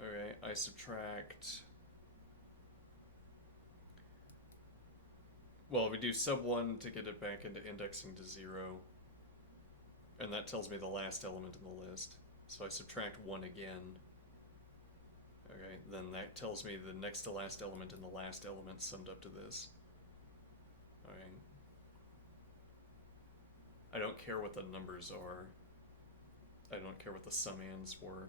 Okay, I subtract. Well, we do sub1 to get it back into indexing to 0. And that tells me the last element in the list. So I subtract 1 again. Okay, then that tells me the next to last element in the last element summed up to this. Okay. I don't care what the numbers are. I don't care what the summands were.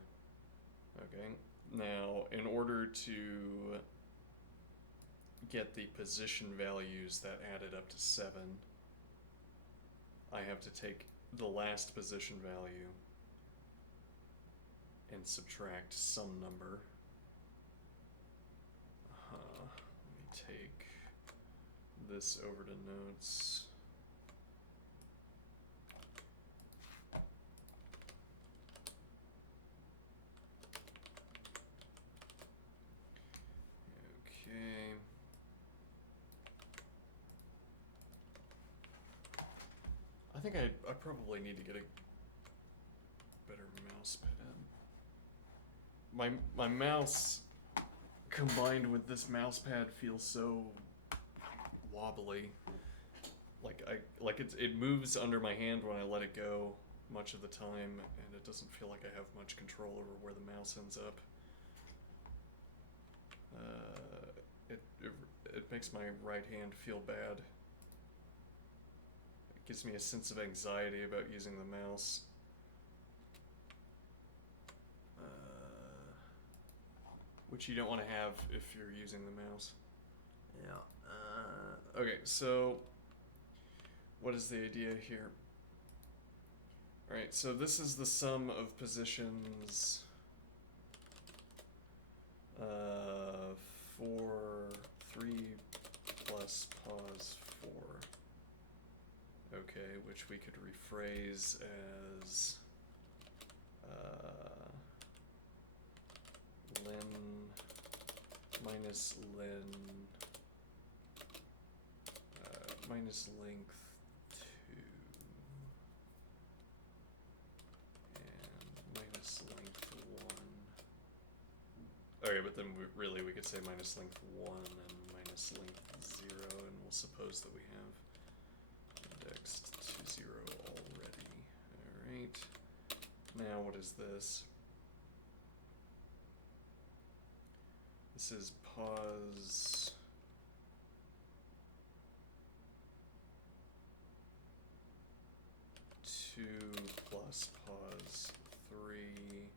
Okay, now in order to get the position values that added up to 7, I have to take the last position value and subtract some number. Let me take this over to notes. Okay. I think I probably need to get a better mouse pad. My mouse combined with this mouse pad feels so wobbly. Like it moves under my hand when I let it go much of the time, and it doesn't feel like I have much control over where the mouse ends up. It makes my right hand feel bad. It gives me a sense of anxiety about using the mouse. Which you don't want to have if you're using the mouse. Yeah. Okay, so what is the idea here? Alright, so this is the sum of positions 3 plus pos 4. Okay, which we could rephrase as len minus len minus length 2 and minus length 1. Okay, but then we could say minus length 1 and minus length 0, and we'll suppose that we have indexed to 0 already. Alright. Now what is this? This is pos 2 plus pos 3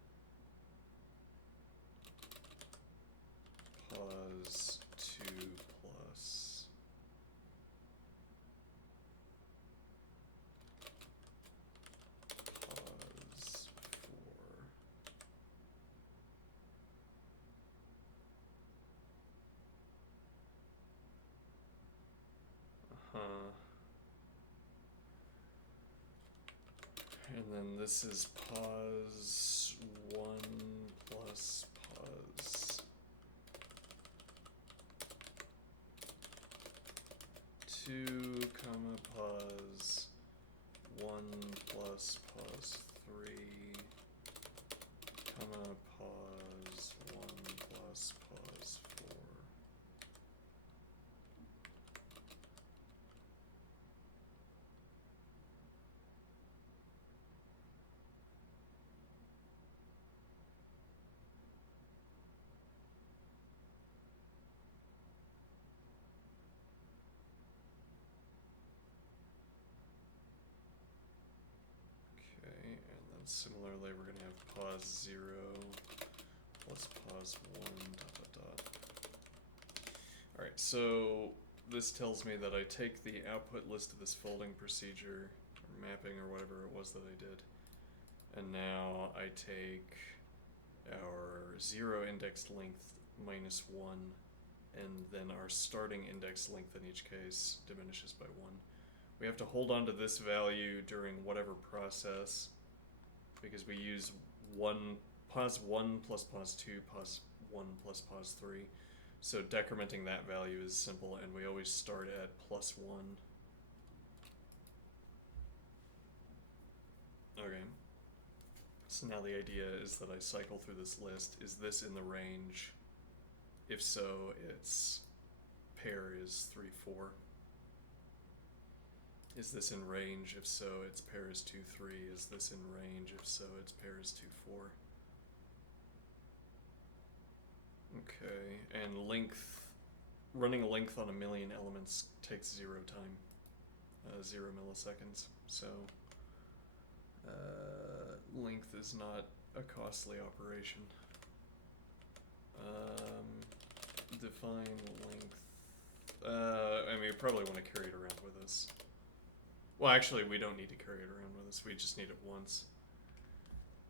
pos 2 plus pos 4. And then this is pos 1 plus pos 2 comma pos 1 plus pos 3 comma pos 1 plus pos 4. Similarly, we're going to have pos 0 plus pos 1 dot dot dot. Alright, so this tells me that I take the output list of this folding procedure, or mapping, or whatever it was that I did, and now I take our 0 indexed length minus 1, and then our starting index length in each case diminishes by 1. We have to hold on to this value during whatever process, because we use pos 1 plus pos 2, pos 1 plus pos 3. So decrementing that value is simple, and we always start at plus 1. Okay. So now the idea is that I cycle through this list. Is this in the range? If so, its pair is 3, 4. Is this in range? If so, its pair is 2, 3. Is this in range? If so, its pair is 2, 4. Okay, and length, running a length on a million elements takes 0 time, 0 milliseconds. So length is not a costly operation. Define length. I mean, we probably want to carry it around with us. Well, actually, we don't need to carry it around with us. We just need it once.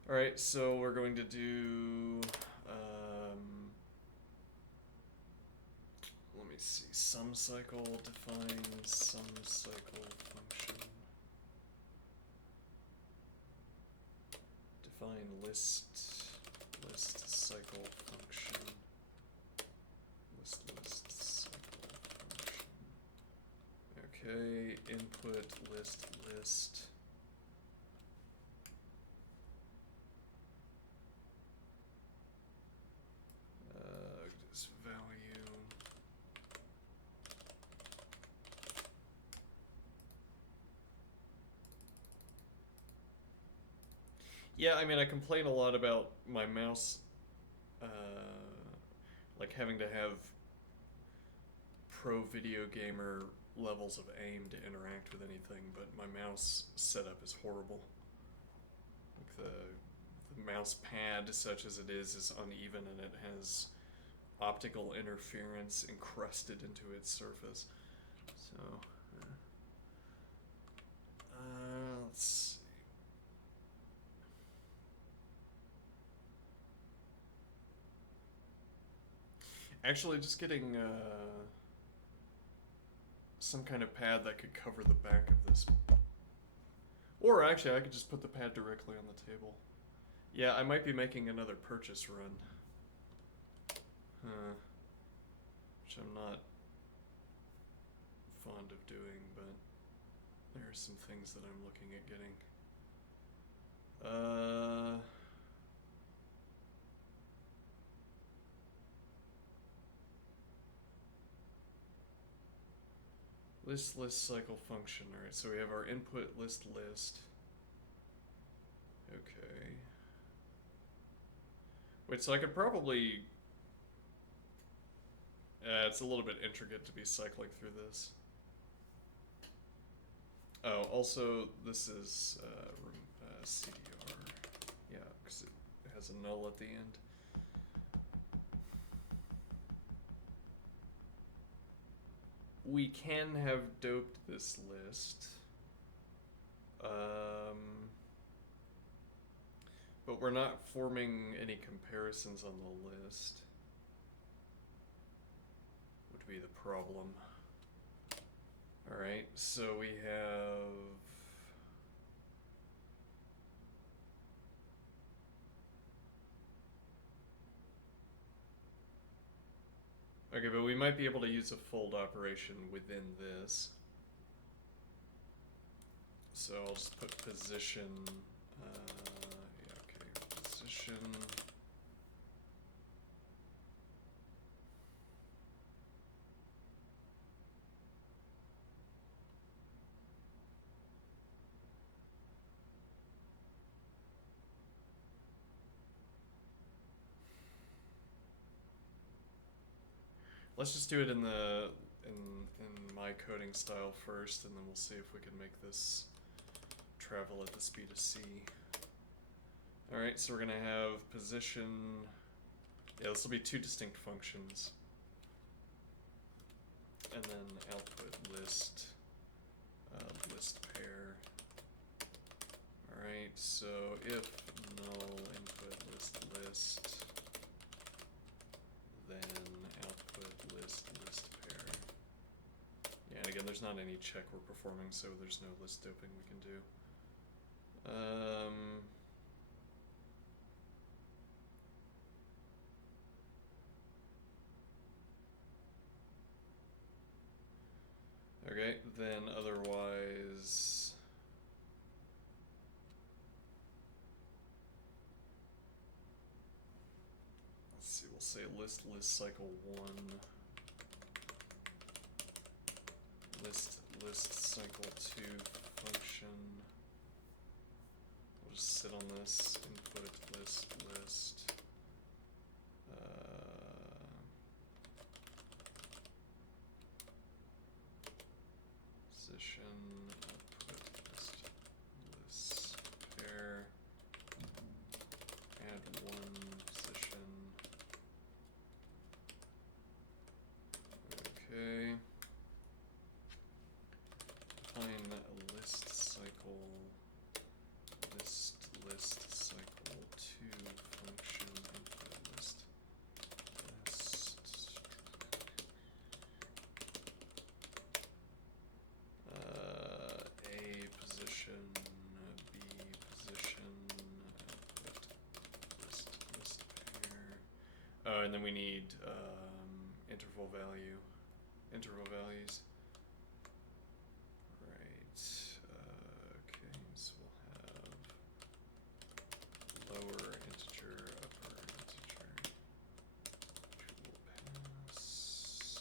All right, so we're going to do. Let me see. Sum cycle. Define sum cycle function. Define list cycle function. List cycle function. Okay, input list. This value. Yeah, I mean, I complain a lot about my mouse, like having to have pro video gamer levels of aim to interact with anything, but my mouse setup is horrible. Like the mouse pad, such as it is uneven, and it has optical interference encrusted into its surface. So, let's see. Actually, just getting some kind of pad that could cover the back of this. Or actually, I could just put the pad directly on the table. Yeah, I might be making another purchase run. Which I'm not fond of doing, but there are some things that I'm looking at getting. List cycle function. Alright, so we have our input list. Okay. Wait, so I could probably... it's a little bit intricate to be cycling through this. Oh, also, this is CDR. Yeah, because it has a null at the end. We can have doped this list. But we're not forming any comparisons on the list. Would be the problem. Alright, so we have... Okay, but we might be able to use a fold operation within this. So I'll just put position, position. Let's just do it in the in my coding style first, and then we'll see if we can make this travel at the speed of C. All right, so we're gonna have position. Yeah, this will be two distinct functions, and then output list pair. All right, so if null input list, then output list pair. Yeah, and again, there's not any check we're performing, so there's no list doping we can do. Okay, then otherwise... we'll say list cycle 1, list cycle 2 function. We'll just sit on this, input list. Position, output list pair, add 1 position. Okay. Define a list cycle 2 function, input list. A position, B position, output list pair. Oh, and then we need interval values. Right. Okay, so we'll have lower integer, upper integer, which will pass.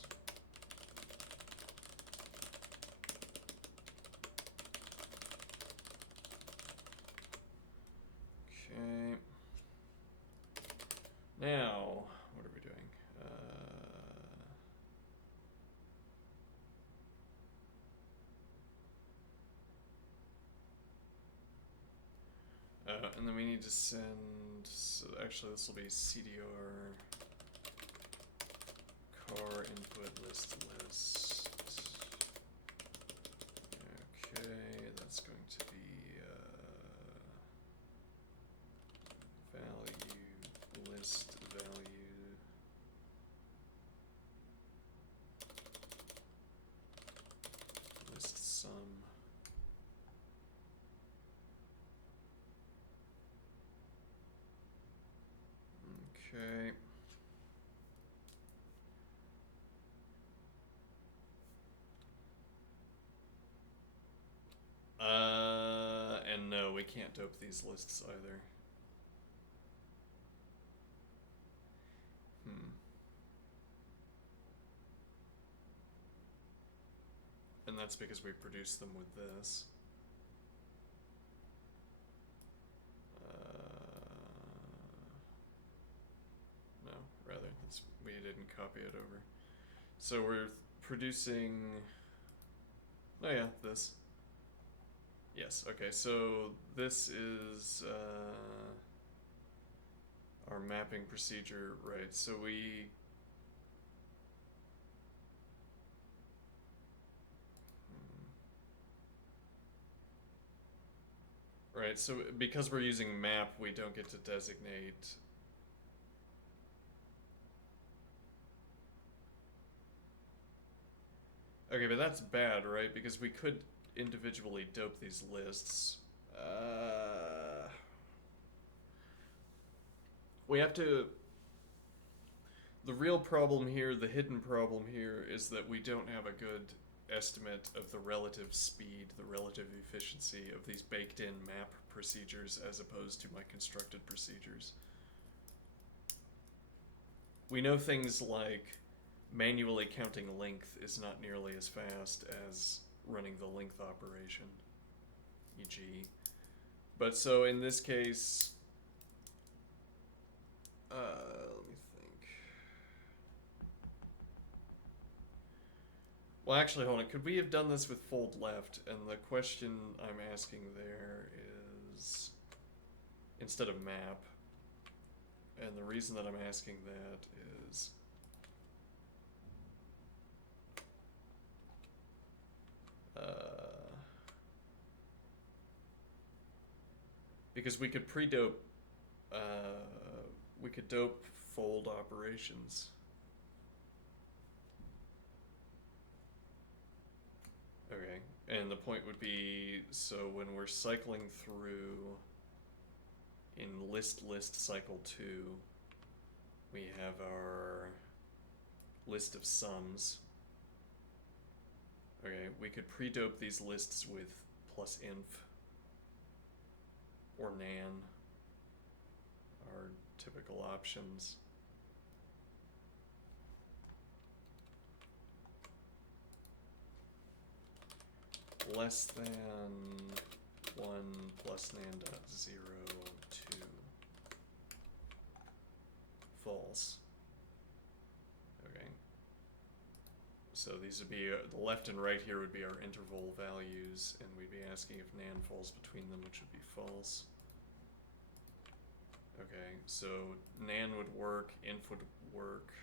Okay. Now, what are we doing? And then we need to send, so actually this will be CDR car input list. Okay, that's going to be value, list value. List sum. Okay. And no, we can't dope these lists either. And that's because we produce them with this. No, rather, we didn't copy it over. So we're producing, oh yeah, this. Yes, okay, so this is our mapping procedure, right? So we right, so because we're using map, we don't get to designate okay, but that's bad, right? Because we could individually dope these lists. We have to. The real problem here, the hidden problem here, is that we don't have a good estimate of the relative speed, the relative efficiency of these baked in map procedures as opposed to my constructed procedures. We know things like manually counting length is not nearly as fast as running the length operation, e.g. But so in this case, let me think. Well, actually, hold on. Could we have done this with fold left? And the question I'm asking there is instead of map. And the reason that I'm asking that is because we could pre-dope, we could dope fold operations. Okay, and the point would be, so when we're cycling through in list cycle 2, we have our list of sums. Okay, we could pre-dope these lists with plus inf or nan, our typical options. less than 1 plus nan dot 0 to false. Okay. So these would be, the left and right here would be our interval values, and we'd be asking if nan falls between them, which would be false. Okay, so nan would work, inf would work.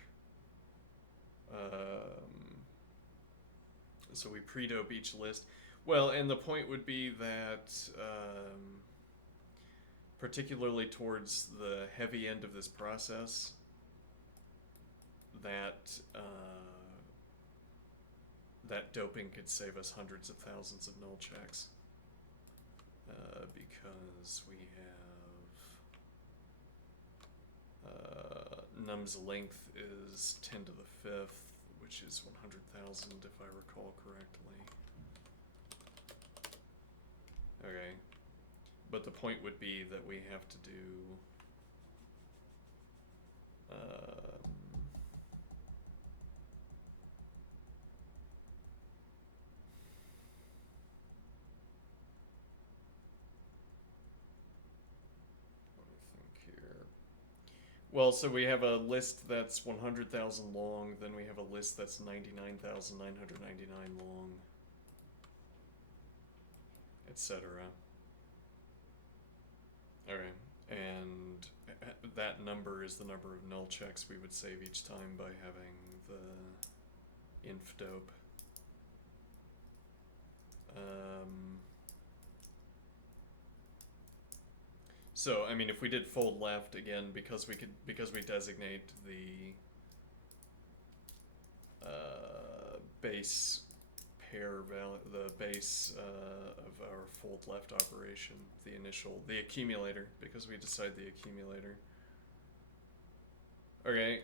So we pre-dope each list. Well, and the point would be that, particularly towards the heavy end of this process, that that doping could save us hundreds of thousands of null checks, because we have num's length is 10 to the 5th, which is 100,000 if I recall correctly. Okay, but the point would be that we have to do let me think here. Well, so we have a list that's 100,000 long, then we have a list that's 99,999 long, etc. Okay, and that number is the number of null checks we would save each time by having the inf dope. So I mean, if we did fold left again, because we designate the base pair value, the base of our fold left operation, the accumulator, because we decide the accumulator. Okay,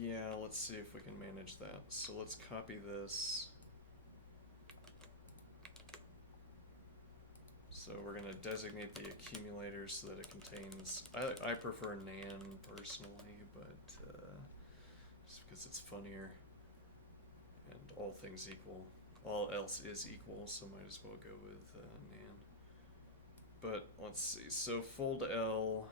yeah, let's see if we can manage that. So let's copy this. So we're gonna designate the accumulator so that it contains, I prefer nan personally, but just because it's funnier, and all things equal, all else is equal, so might as well go with nan. But let's see, so fold L,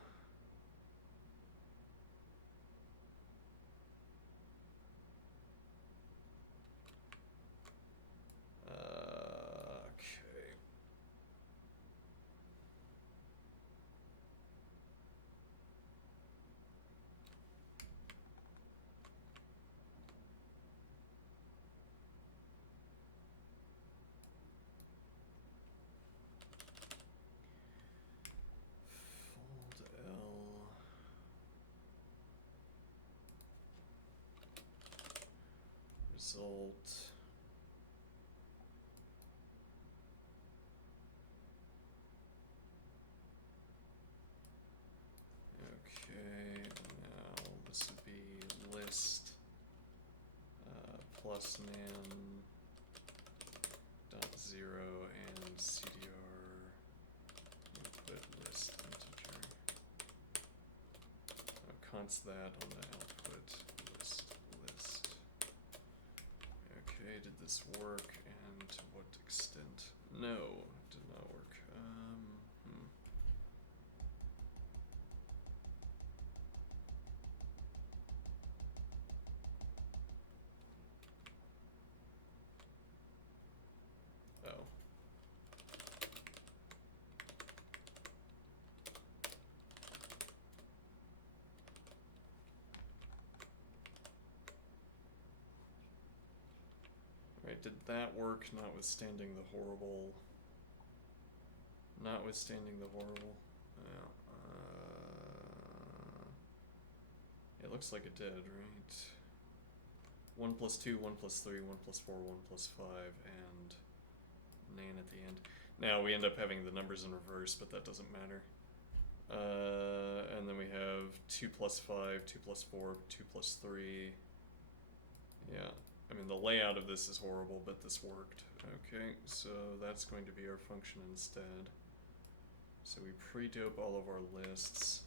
result. Okay, now this would be list plus nan dot 0 and cdr input list integer. Const that on the output list. Okay, did this work, and to what extent? No, it did not work. Oh. Right, did that work, notwithstanding the horrible... Yeah, it looks like it did, right? 1 plus 2, 1 plus 3, 1 plus 4, 1 plus 5, and nan at the end. Now we end up having the numbers in reverse, but that doesn't matter. And then we have 2 plus 5, 2 plus 4, 2 plus 3. Yeah, I mean the layout of this is horrible, but this worked. Okay, so that's going to be our function instead. So we pre-dope all of our lists.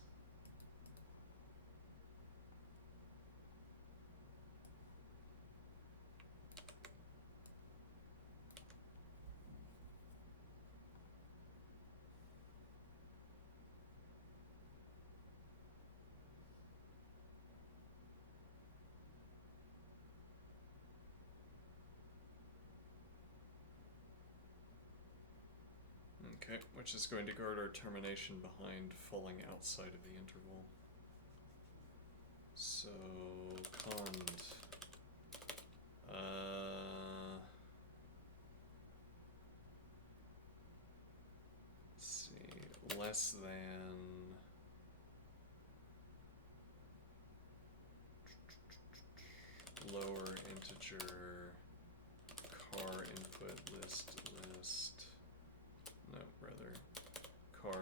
Okay, which is going to guard our termination behind falling outside of the interval. So, cond. Let's see, less than lower integer car input list, no, rather car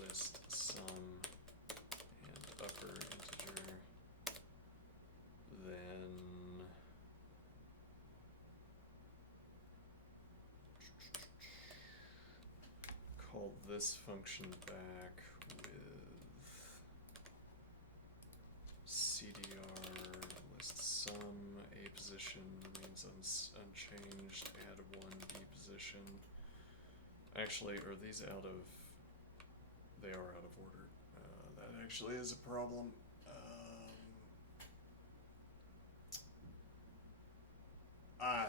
list sum and upper integer, then call this function back with cdr list sum, a position remains unchanged, add 1 b position. Actually, are these out of, they are out of order. That actually is a problem.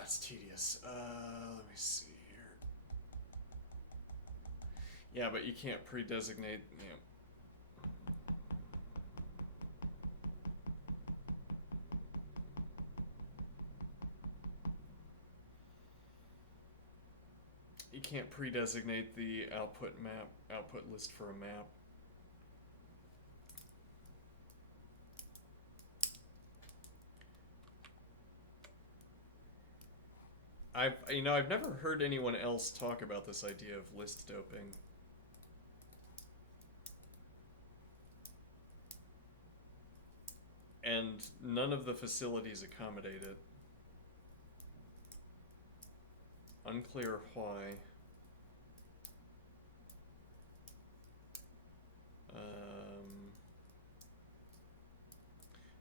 It's tedious. Let me see here. Yeah, but you can't pre-designate, you can't pre-designate the output list for a map. I've never heard anyone else talk about this idea of list doping. And none of the facilities accommodate it. Unclear why.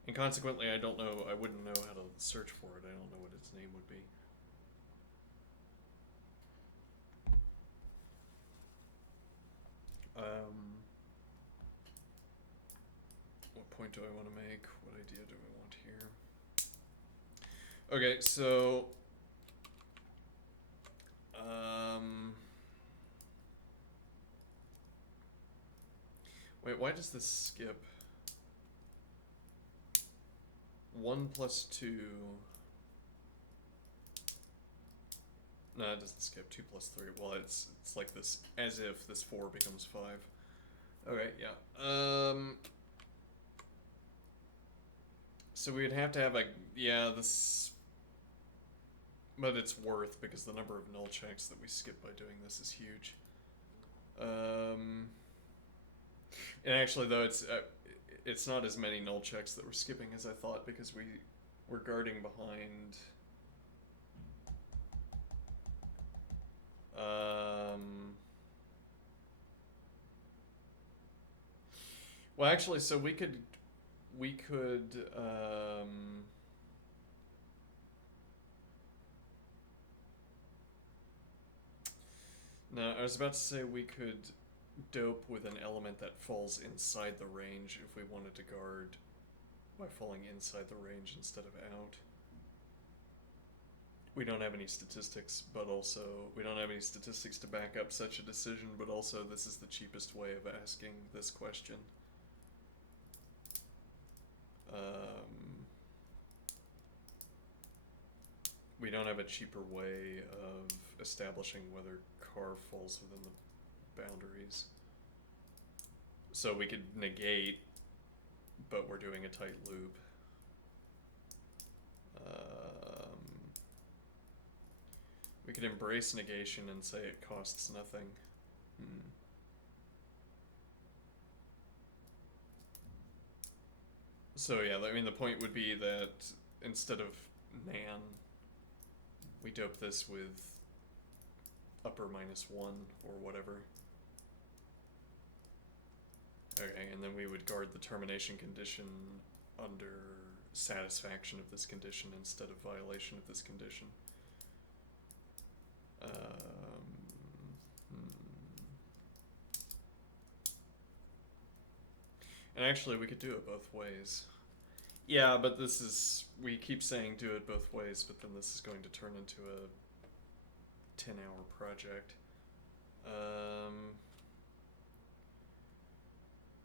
And consequently, I don't know, I wouldn't know how to search for it. I don't know what its name would be. What point do I want to make? What idea do we want here? Okay, so wait, why does this skip? 1 plus 2. No, it doesn't skip. 2 plus 3. Well, it's like this, as if this 4 becomes 5. Okay, yeah. So we would have to have this, but it's worth because the number of null checks that we skip by doing this is huge. And actually, though, it's not as many null checks that we're skipping as I thought because we're guarding behind. Well, actually, so we could. No, I was about to say we could dope with an element that falls inside the range if we wanted to guard by falling inside the range instead of out. We don't have any statistics, but also we don't have any statistics to back up such a decision, but also this is the cheapest way of asking this question. We don't have a cheaper way of establishing whether car falls within the boundaries. So we could negate, but we're doing a tight loop. We could embrace negation and say it costs nothing. So yeah, I mean the point would be that instead of nan, we dope this with upper -1 or whatever. Okay, and then we would guard the termination condition under satisfaction of this condition instead of violation of this condition. And actually, we could do it both ways. Yeah, but this is, we keep saying do it both ways, but then this is going to turn into a 10-hour project.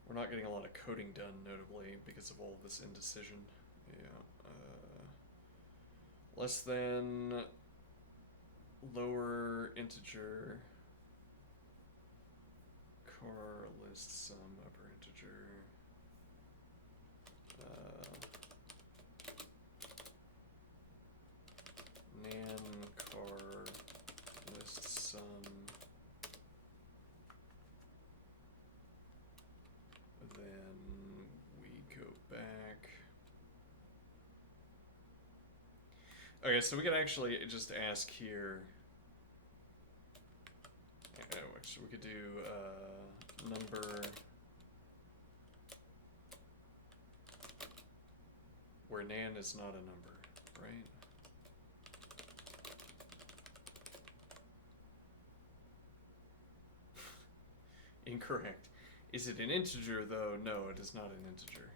We're not getting a lot of coding done, notably, because of all of this indecision. Yeah. Less than, lower integer, car list sum, upper integer. Nan car list sum. Then we go back. Okay, so we could actually just ask here. Oh, actually, we could do number where nan is not a number, right? Incorrect. Is it an integer, though? No, it is not an integer.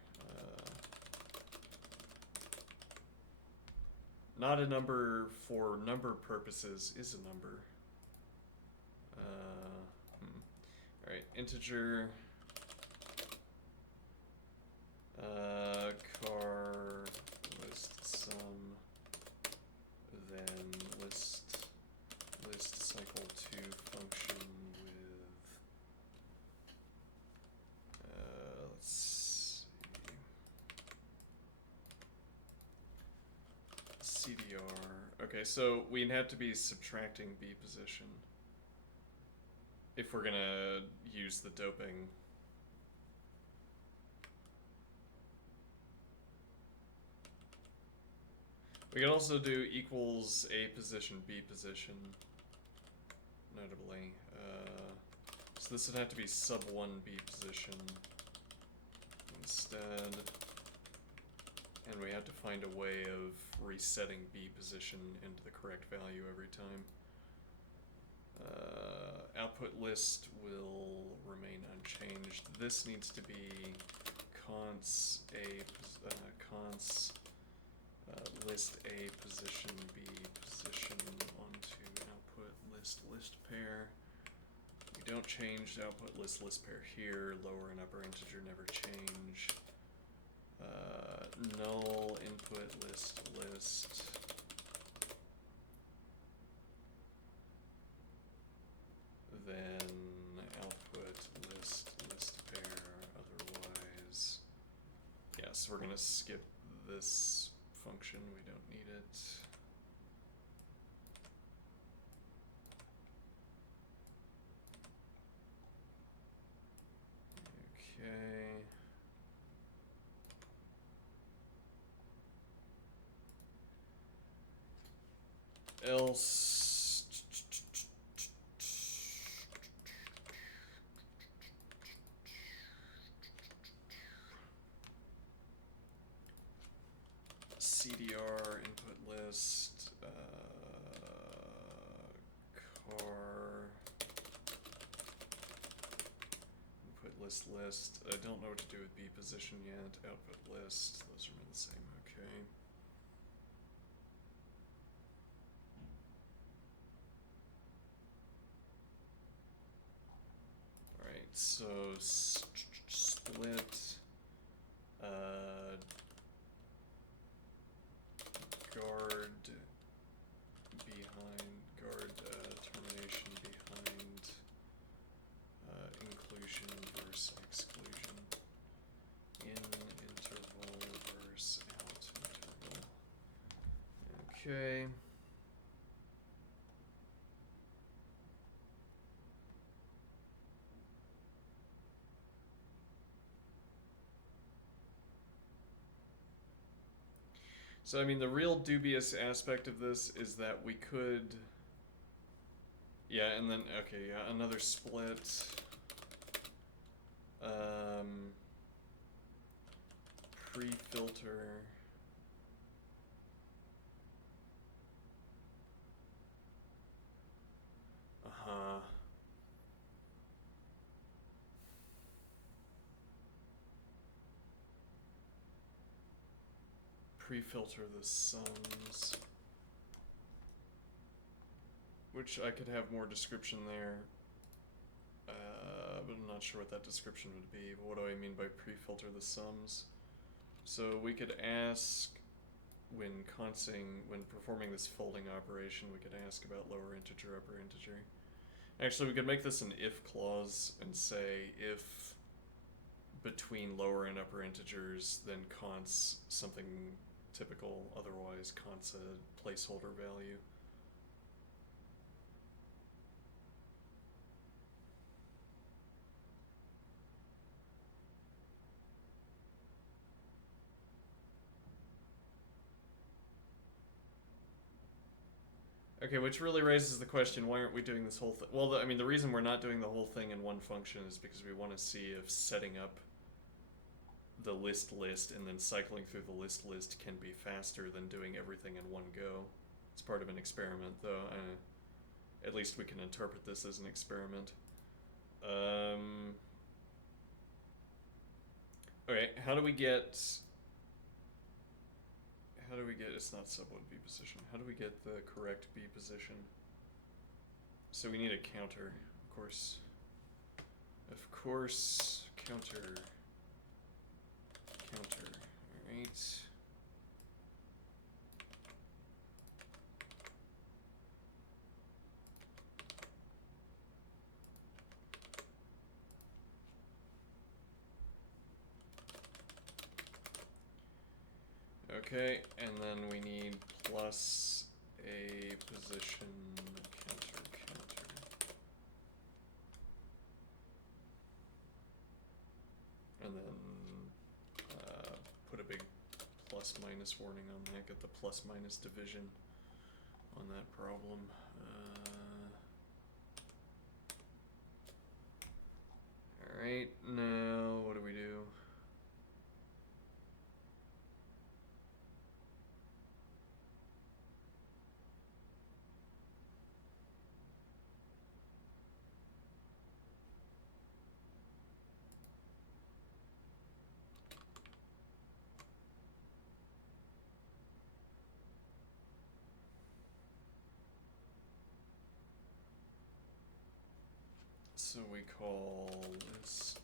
Not a number for number purposes is a number. Alright, integer. Car list sum. Then list cycle to function with. Let's see. CDR. Okay, so we'd have to be subtracting B position if we're gonna use the doping. We can also do equals A position, B position, notably. So this would have to be sub 1 B position instead. And we have to find a way of resetting B position into the correct value every time. Output list will remain unchanged. This needs to be const list A position B position onto output list pair. We don't change the output list pair here. Lower and upper integer never change. Null input list. Then output list pair, otherwise. Yeah, so we're gonna skip this function, we don't need it. Okay. Else. CDR input list, car input list. I don't know what to do with B position yet. Output list, those remain the same. Okay. All right. So split. Guard termination behind inclusion versus exclusion. In interval versus out interval. Okay. So, I mean, the real dubious aspect of this is that we could... Yeah, and then, okay, yeah, another split. Pre-filter. Uh-huh. Pre-filter the sums, which I could have more description there, But I'm not sure what that description would be. But what do I mean by pre-filter the sums? So we could ask when performing this folding operation, we could ask about lower integer, upper integer. Actually, we could make this an if clause and say if between lower and upper integers, then const something typical, otherwise const a placeholder value. Okay, which really raises the question, why aren't we doing this whole thing? Well, I mean, the reason we're not doing the whole thing in one function is because we want to see if setting up the list and then cycling through the list can be faster than doing everything in one go. It's part of an experiment, though. At least we can interpret this as an experiment. Okay, how do we get, it's not sub 1 B position, how do we get the correct B position? So we need a counter, of course. Counter, alright. Okay, and then we need plus a position counter. And then put a big plus minus warning on that, get the plus minus division on that problem. Alright, now what do we do? So we call list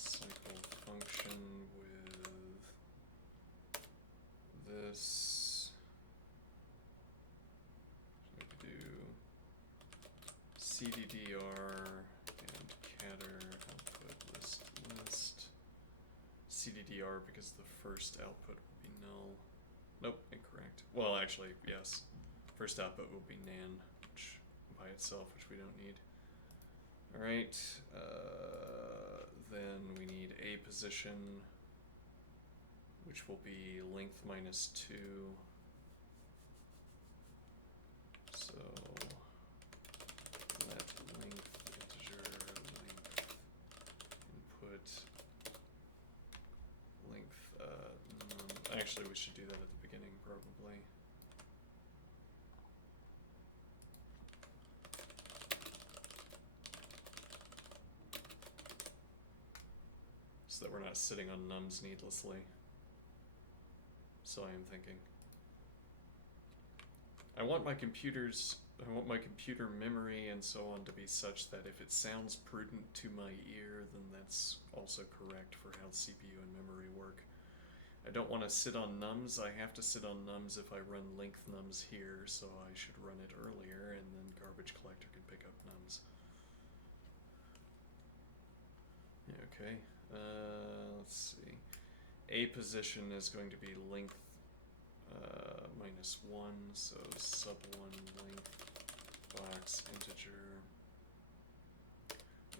cycle function with this. So we could do cddr and catter output list. cddr because the first output will be null. Nope, incorrect. Well, actually, yes. First output will be nan, which by itself, which we don't need. Alright, then we need a position, which will be length minus 2. So let length integer length input length actually we should do that at the beginning probably. So that we're not sitting on nums needlessly. So I am thinking. I want my computer memory and so on to be such that if it sounds prudent to my ear, then that's also correct for how CPU and memory work. I don't want to sit on nums. I have to sit on nums if I run length nums here, so I should run it earlier, and then garbage collector can pick up nums. Okay, let's see. A position is going to be length minus 1, so sub 1 length box integer,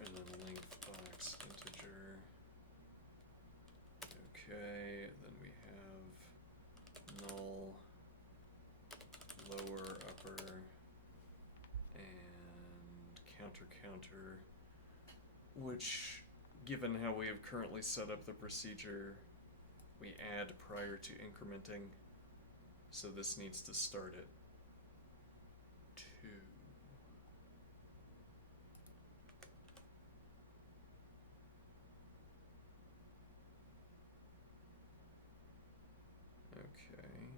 and then length box integer. Okay, then we have null, lower, upper, and counter, which, given how we have currently set up the procedure, we add prior to incrementing, so this needs to start at 2. Okay.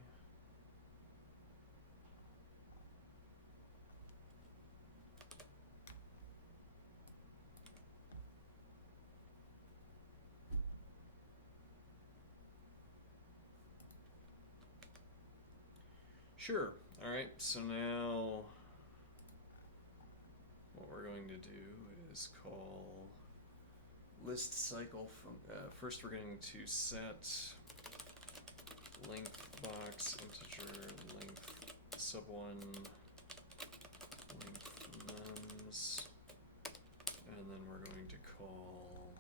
Sure. All right. So now what we're going to do is call list cycle. First, we're going to set length box integer length sub1 length nums, and then we're going to call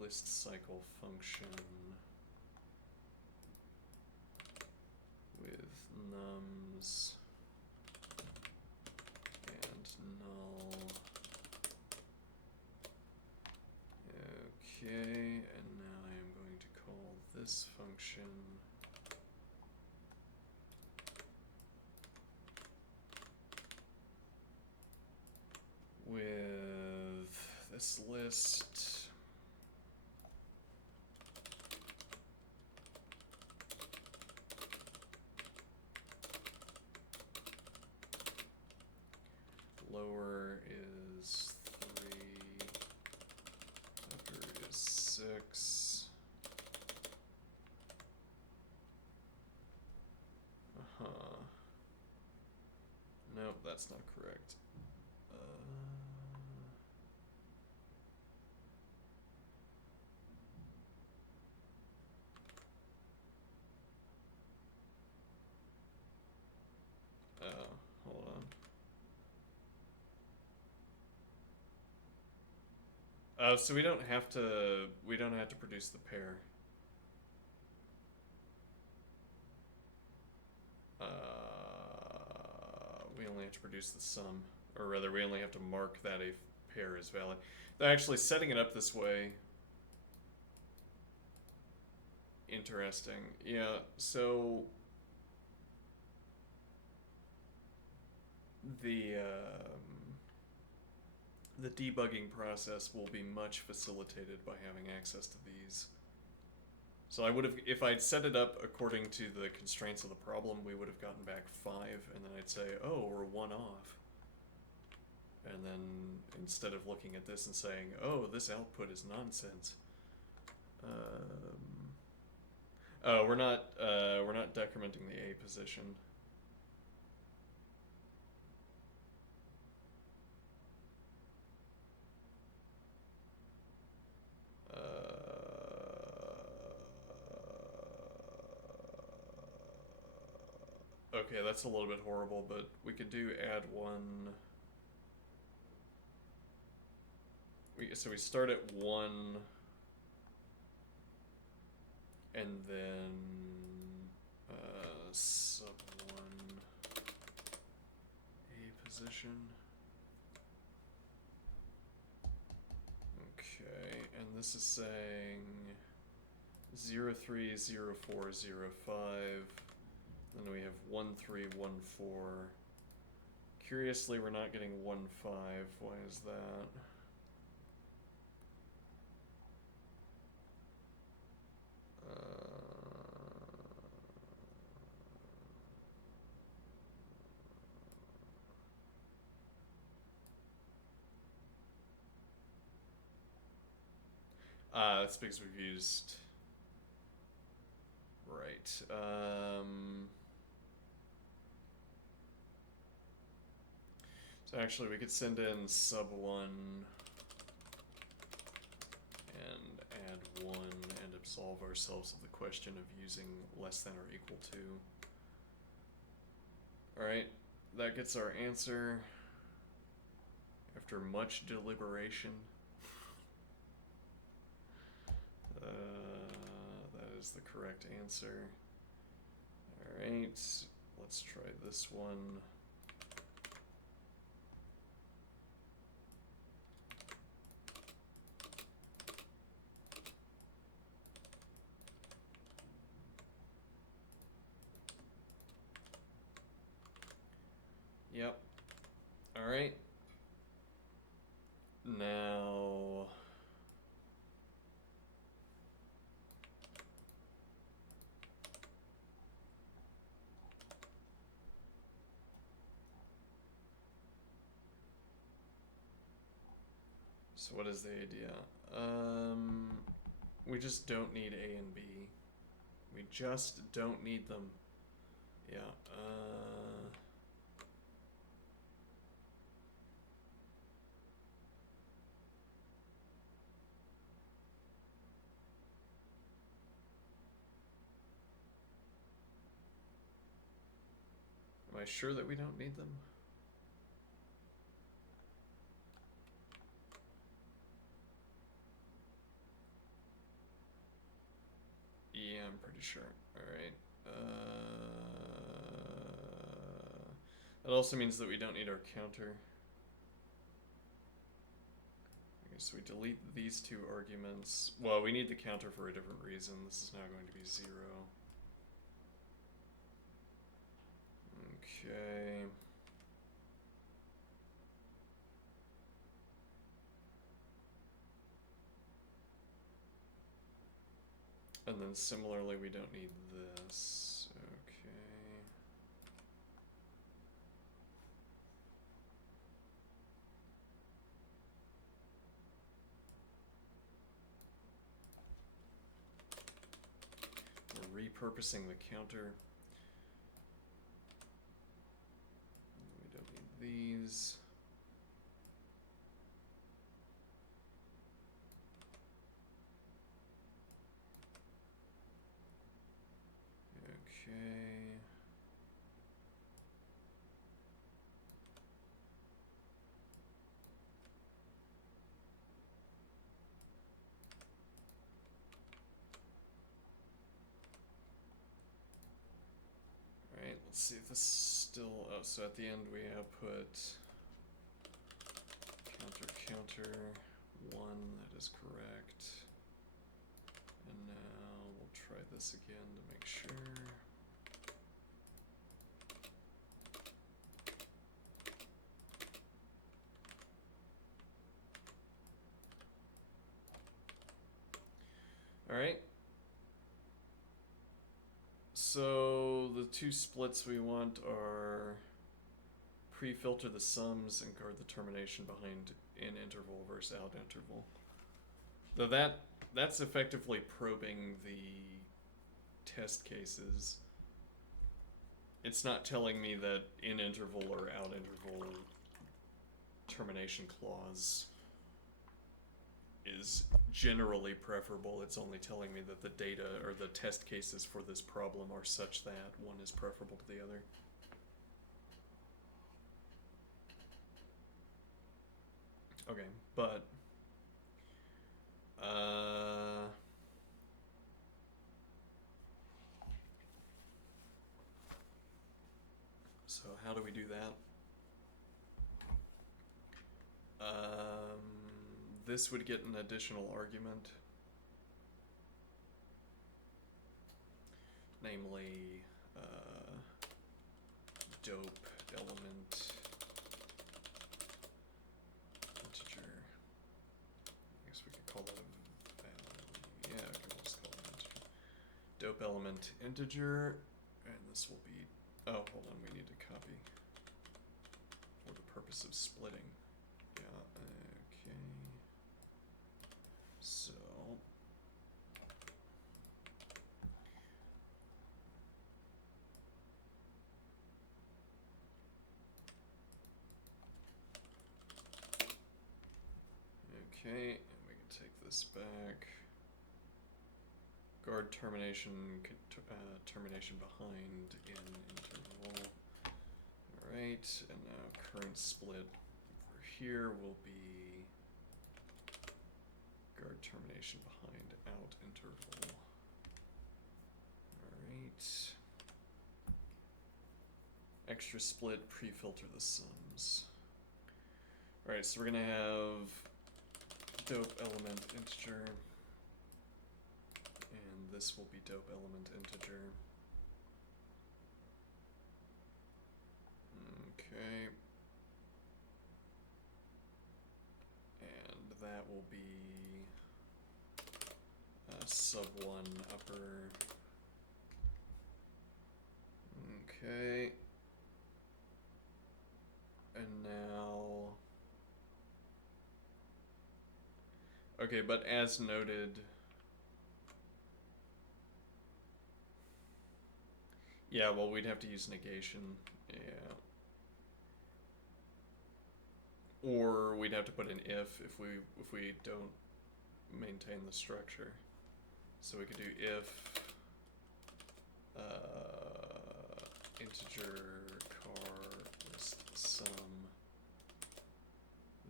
list cycle function with nums and null. Okay, and now I am going to call this function with this list. Lower is 3, upper is 6. Nope, that's not correct. Hold on. So we don't have to produce the pair. We only have to produce the sum, or rather, we only have to mark that a pair is valid. Actually, setting it up this way, interesting. Yeah. So the debugging process will be much facilitated by having access to these. So I would have, if I'd set it up according to the constraints of the problem, we would have gotten back 5, and then I'd say, oh, we're 1 off. And then instead of looking at this and saying, oh, this output is nonsense. Oh, we're not decrementing the A position. Okay, that's a little bit horrible, but we could do add 1. So we start at 1, and then sub 1 A position. Okay, and this is saying 03, 04, 05. Then we have 1, 3, 1, 4. Curiously, we're not getting 1, 5. Why is that? That's because we've used... Right. So actually we could send in sub 1 and add 1 and absolve ourselves of the question of using less than or equal to. Alright, that gets our answer after much deliberation. That is the correct answer. Alright, let's try this one. Yep. Alright. Now... So what is the idea? We just don't need A and B. We just don't need them. Yeah. Am I sure that we don't need them? Yeah, I'm pretty sure. Alright. That also means that we don't need our counter. Okay, so we delete these two arguments. Well, we need the counter for a different reason. This is now going to be 0. Okay. And then similarly, we don't need this. Okay. We're repurposing the counter. We don't need these. Okay. Alright, let's see if this is still. Oh, so at the end we output counter 1, that is correct. And now we'll try this again to make sure. Alright. So the two splits we want are pre-filter the sums and guard the termination behind in interval versus out interval. Though that's effectively probing the test cases. It's not telling me that in interval or out interval termination clause is generally preferable. It's only telling me that the data or the test cases for this problem are such that one is preferable to the other. Okay, but so how do we do that? This would get an additional argument, namely dope element integer. I guess we could call that a value. Yeah, okay, we'll just call it integer. Dope element integer, and this will be. Oh, hold on, we need to copy for the purpose of splitting. Yeah, okay. So okay, and we can take this back. Guard termination termination behind in interval. Alright, and now current split over here will be guard termination behind out interval. Alright. Extra split, pre-filter the sums. Alright, so we're gonna have dope element integer. And this will be dope element integer. Okay. And that will be sub1 upper. Okay. And now. Okay, but as noted. Yeah, well, we'd have to use negation. Yeah. Or we'd have to put an if we don't maintain the structure. So we could do if integer car list sum,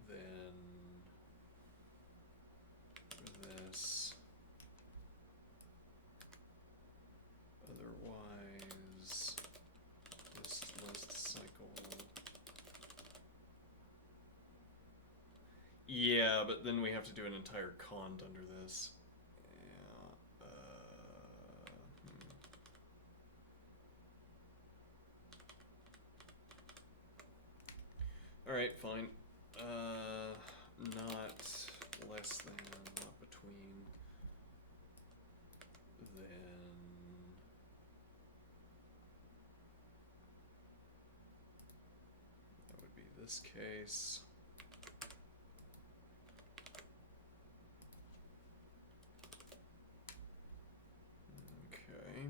then this, otherwise this list cycle. Yeah, but then we have to do an entire cond under this. Yeah. All right, fine. Not less than, not between, then that would be this case. Okay.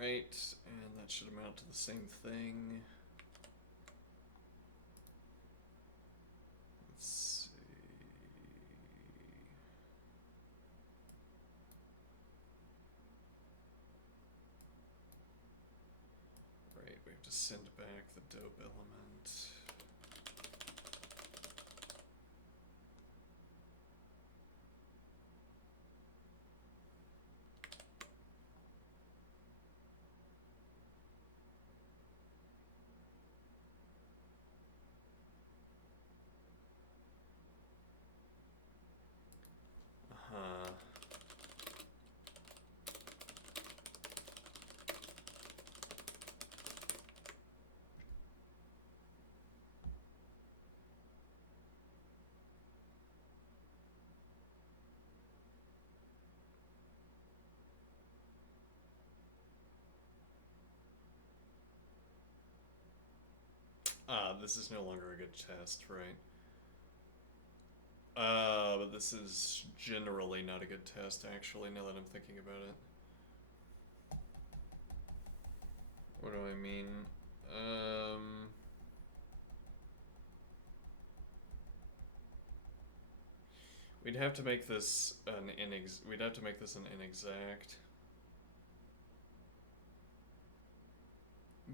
Right, and that should amount to the same thing. Let's see. Right, we have to send back the dope element. This is no longer a good test, right? But this is generally not a good test, actually, now that I'm thinking about it. What do I mean? We'd have to make this an inexact.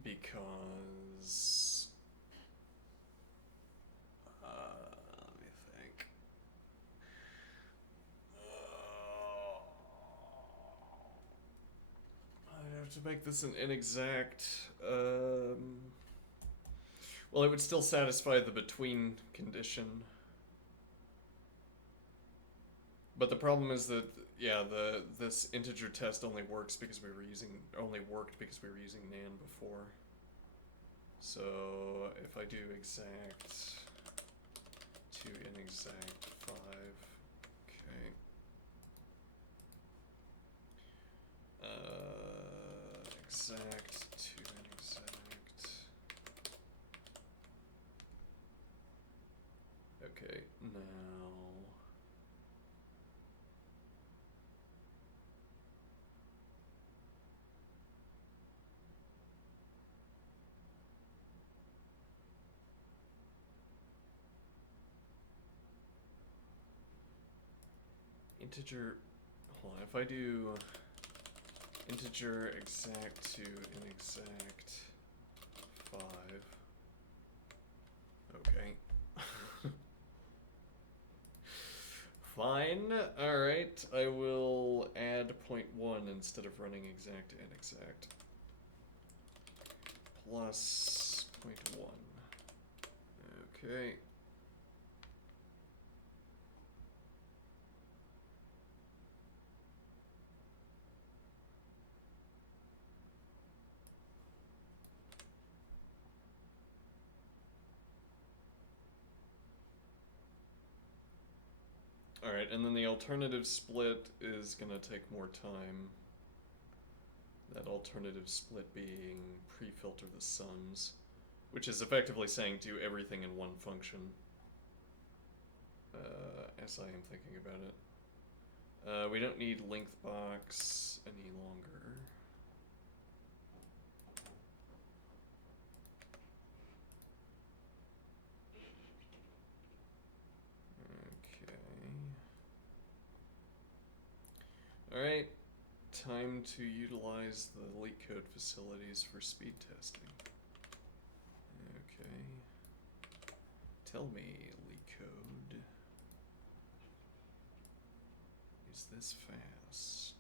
Because let me think. I'd have to make this an inexact. Well, it would still satisfy the between condition. But the problem is that, yeah, this integer test only worked because we were using nan before. So if I do exact to inexact 5, okay. Exact to inexact. Okay, now. Integer, hold on, if I do integer exact to inexact 5, okay. Fine, alright, I will add 0.1 instead of running exact to inexact. Plus 0.1. Okay. Alright, and then the alternative split is gonna take more time. That alternative split being pre-filter the sums, which is effectively saying do everything in one function. As I am thinking about it. We don't need length box any longer. Okay. Alright, time to utilize the LeetCode facilities for speed testing. Okay. Tell me, LeetCode, is this fast?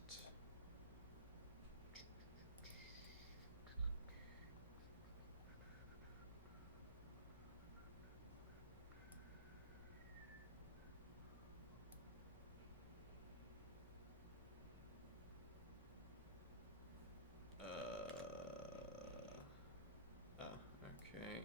Okay.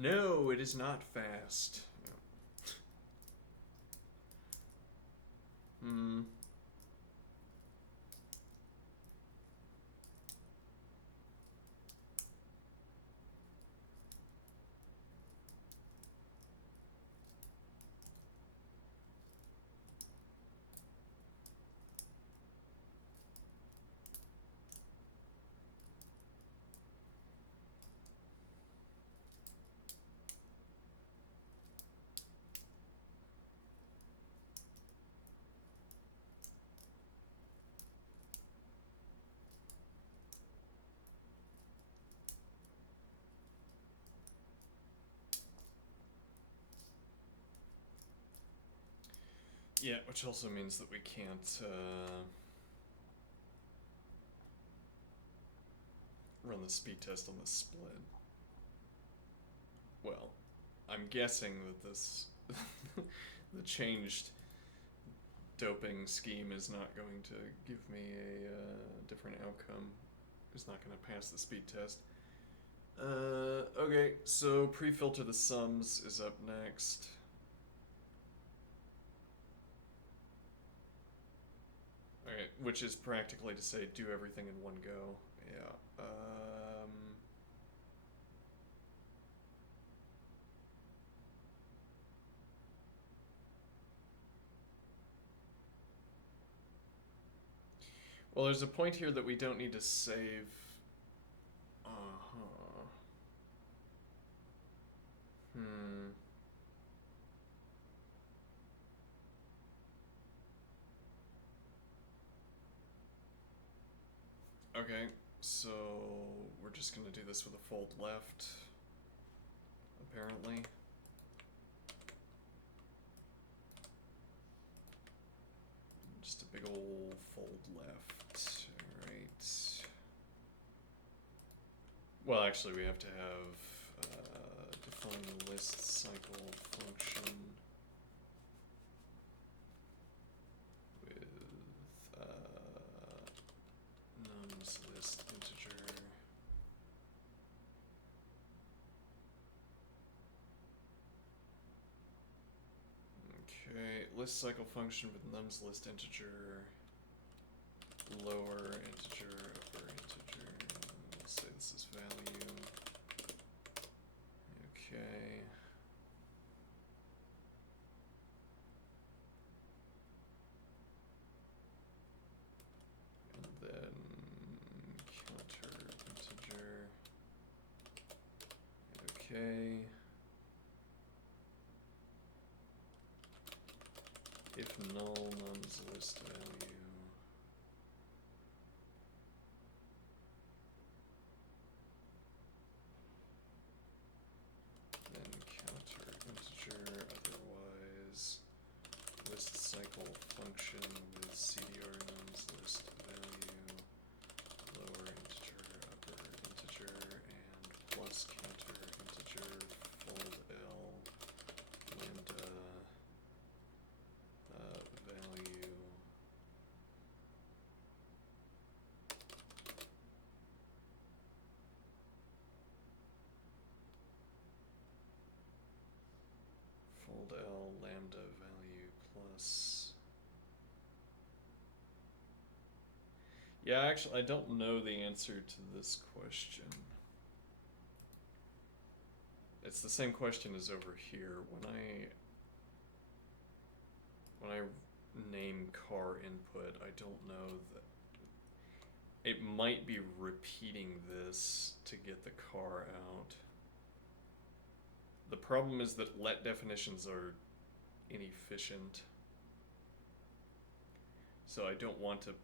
No, it is not fast. Hmm. Yeah, which also means that we can't run the speed test on the split. Well, I'm guessing that this the changed doping scheme is not going to give me a different outcome. It's not going to pass the speed test. Okay, so pre-filter the sums is up next. Alright, which is practically to say do everything in one go. Yeah. Well, there's a point here that we don't need to save. Hmm. Okay, so we're just gonna do this with a fold left, apparently. Just a big old fold left. Alright. Well, actually, we have to have define list cycle function with nums list integer. Okay, list cycle function with nums list integer, lower integer, upper integer. Let's say this is value. Okay. And then counter integer. Okay. If null nums list value. Then counter integer, otherwise list cycle function with CDR nums list value, lower integer, upper integer, and plus counter integer, fold L, lambda, value. Fold L, lambda value plus. Yeah, actually, I don't know the answer to this question. It's the same question as over here. When I name car input, I don't know that it might be repeating this to get the car out. The problem is that let definitions are inefficient. So I don't want to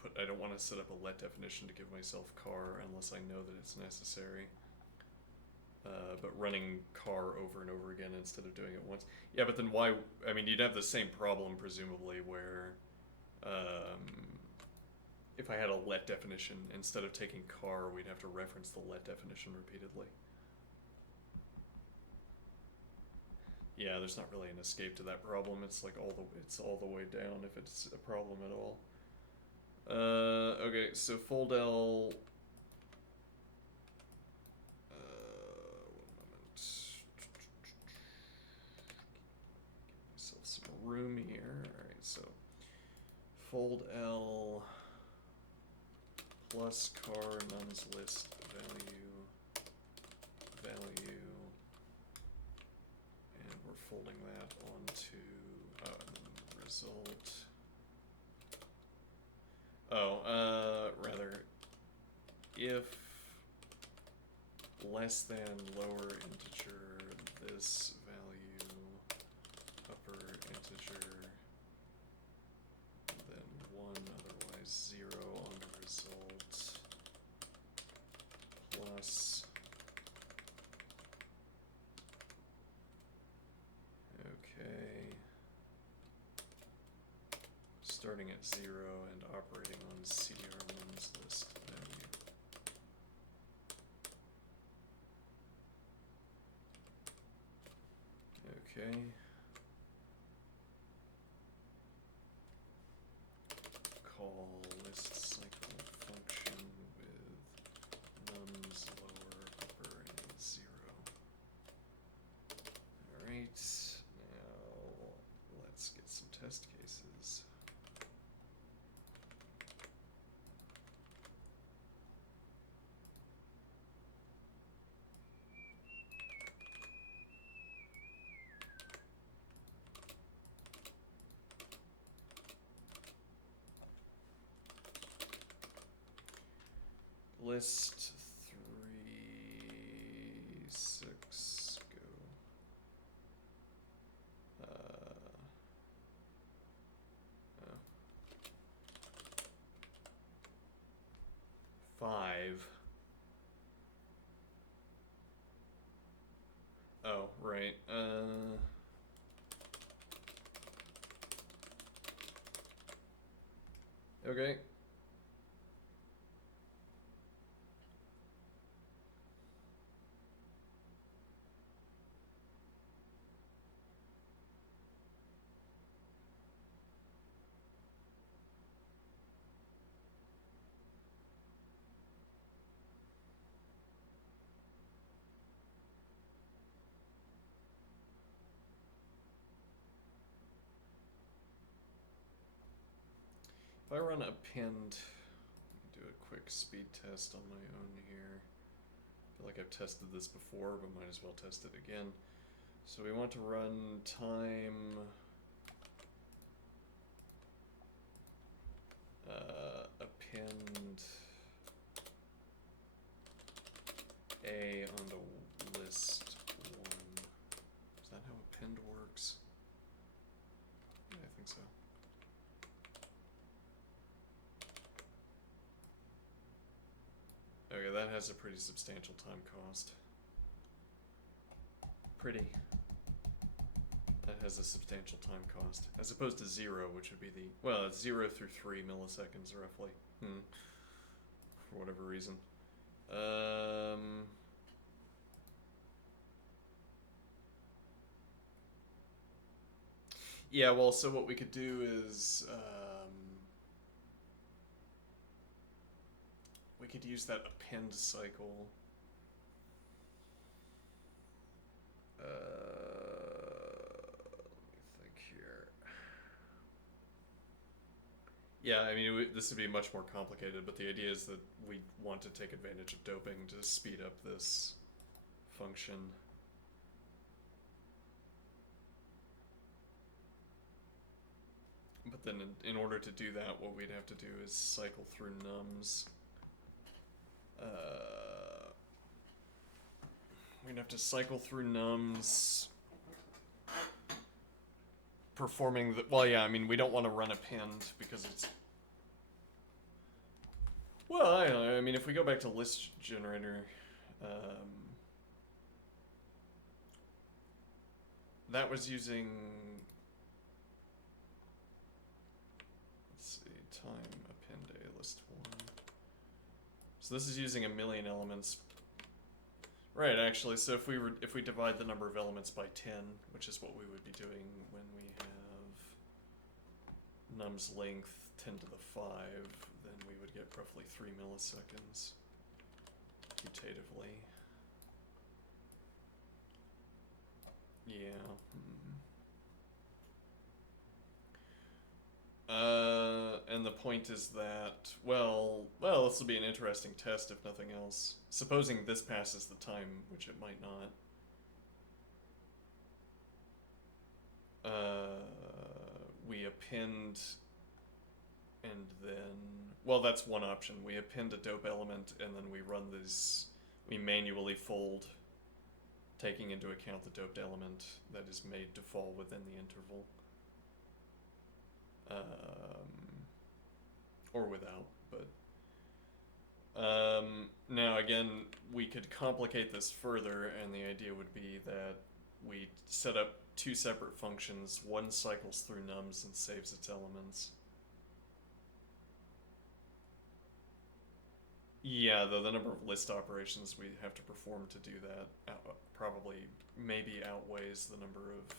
set up a let definition to give myself car unless I know that it's necessary. But running car over and over again instead of doing it once. Yeah, but then why? I mean, you'd have the same problem presumably where if I had a let definition, instead of taking car, we'd have to reference the let definition repeatedly. Yeah, there's not really an escape to that problem. It's like all the way down if it's a problem at all. Okay, so fold L. One moment. Give myself some room here. Alright, so fold L plus car nums list value, and we're folding that onto result. Rather, if less than lower integer this value, upper integer, then 1, otherwise 0 on the result, plus, okay, starting at 0 and operating on CDR nums list value. Okay. Call list cycle function with nums lower, upper, and 0. Alright, now let's get some test cases. List 3, 6, go. 5. Oh, right. Okay. I run append, do a quick speed test on my own here. I feel like I've tested this before, but might as well test it again. So we want to run time append A onto list 1. Is that how append works? Yeah, I think so. Okay, that has a pretty substantial time cost. That has a substantial time cost, as opposed to 0, which would be the, well, it's 0 through 3 milliseconds roughly. For whatever reason. Yeah, well, so what we could do is, we could use that append cycle. Let me think here. Yeah, I mean, this would be much more complicated, but the idea is that we want to take advantage of doping to speed up this function. But then in order to do that, what we'd have to do is cycle through nums. We'd have to cycle through nums, performing the, well, yeah, I mean, we don't want to run append because it's, well, I don't know, I mean, if we go back to list generator, that was using, let's see, time append A list 1. So this is using 1,000,000 elements. Right, actually, so if we divide the number of elements by 10, which is what we would be doing when we have num's length 10 to the 5, then we would get roughly 3 milliseconds putatively. Yeah. And the point is that, well, this will be an interesting test if nothing else. Supposing this passes the time, which it might not. We append, and then, well, that's one option. We append a dope element, and then we run this, we manually fold, taking into account the doped element that is made to fall within the interval. Or without, but now again, we could complicate this further, and the idea would be that we set up 2 separate functions. One cycles through nums and saves its elements. Yeah, the number of list operations we have to perform to do that probably maybe outweighs the number of,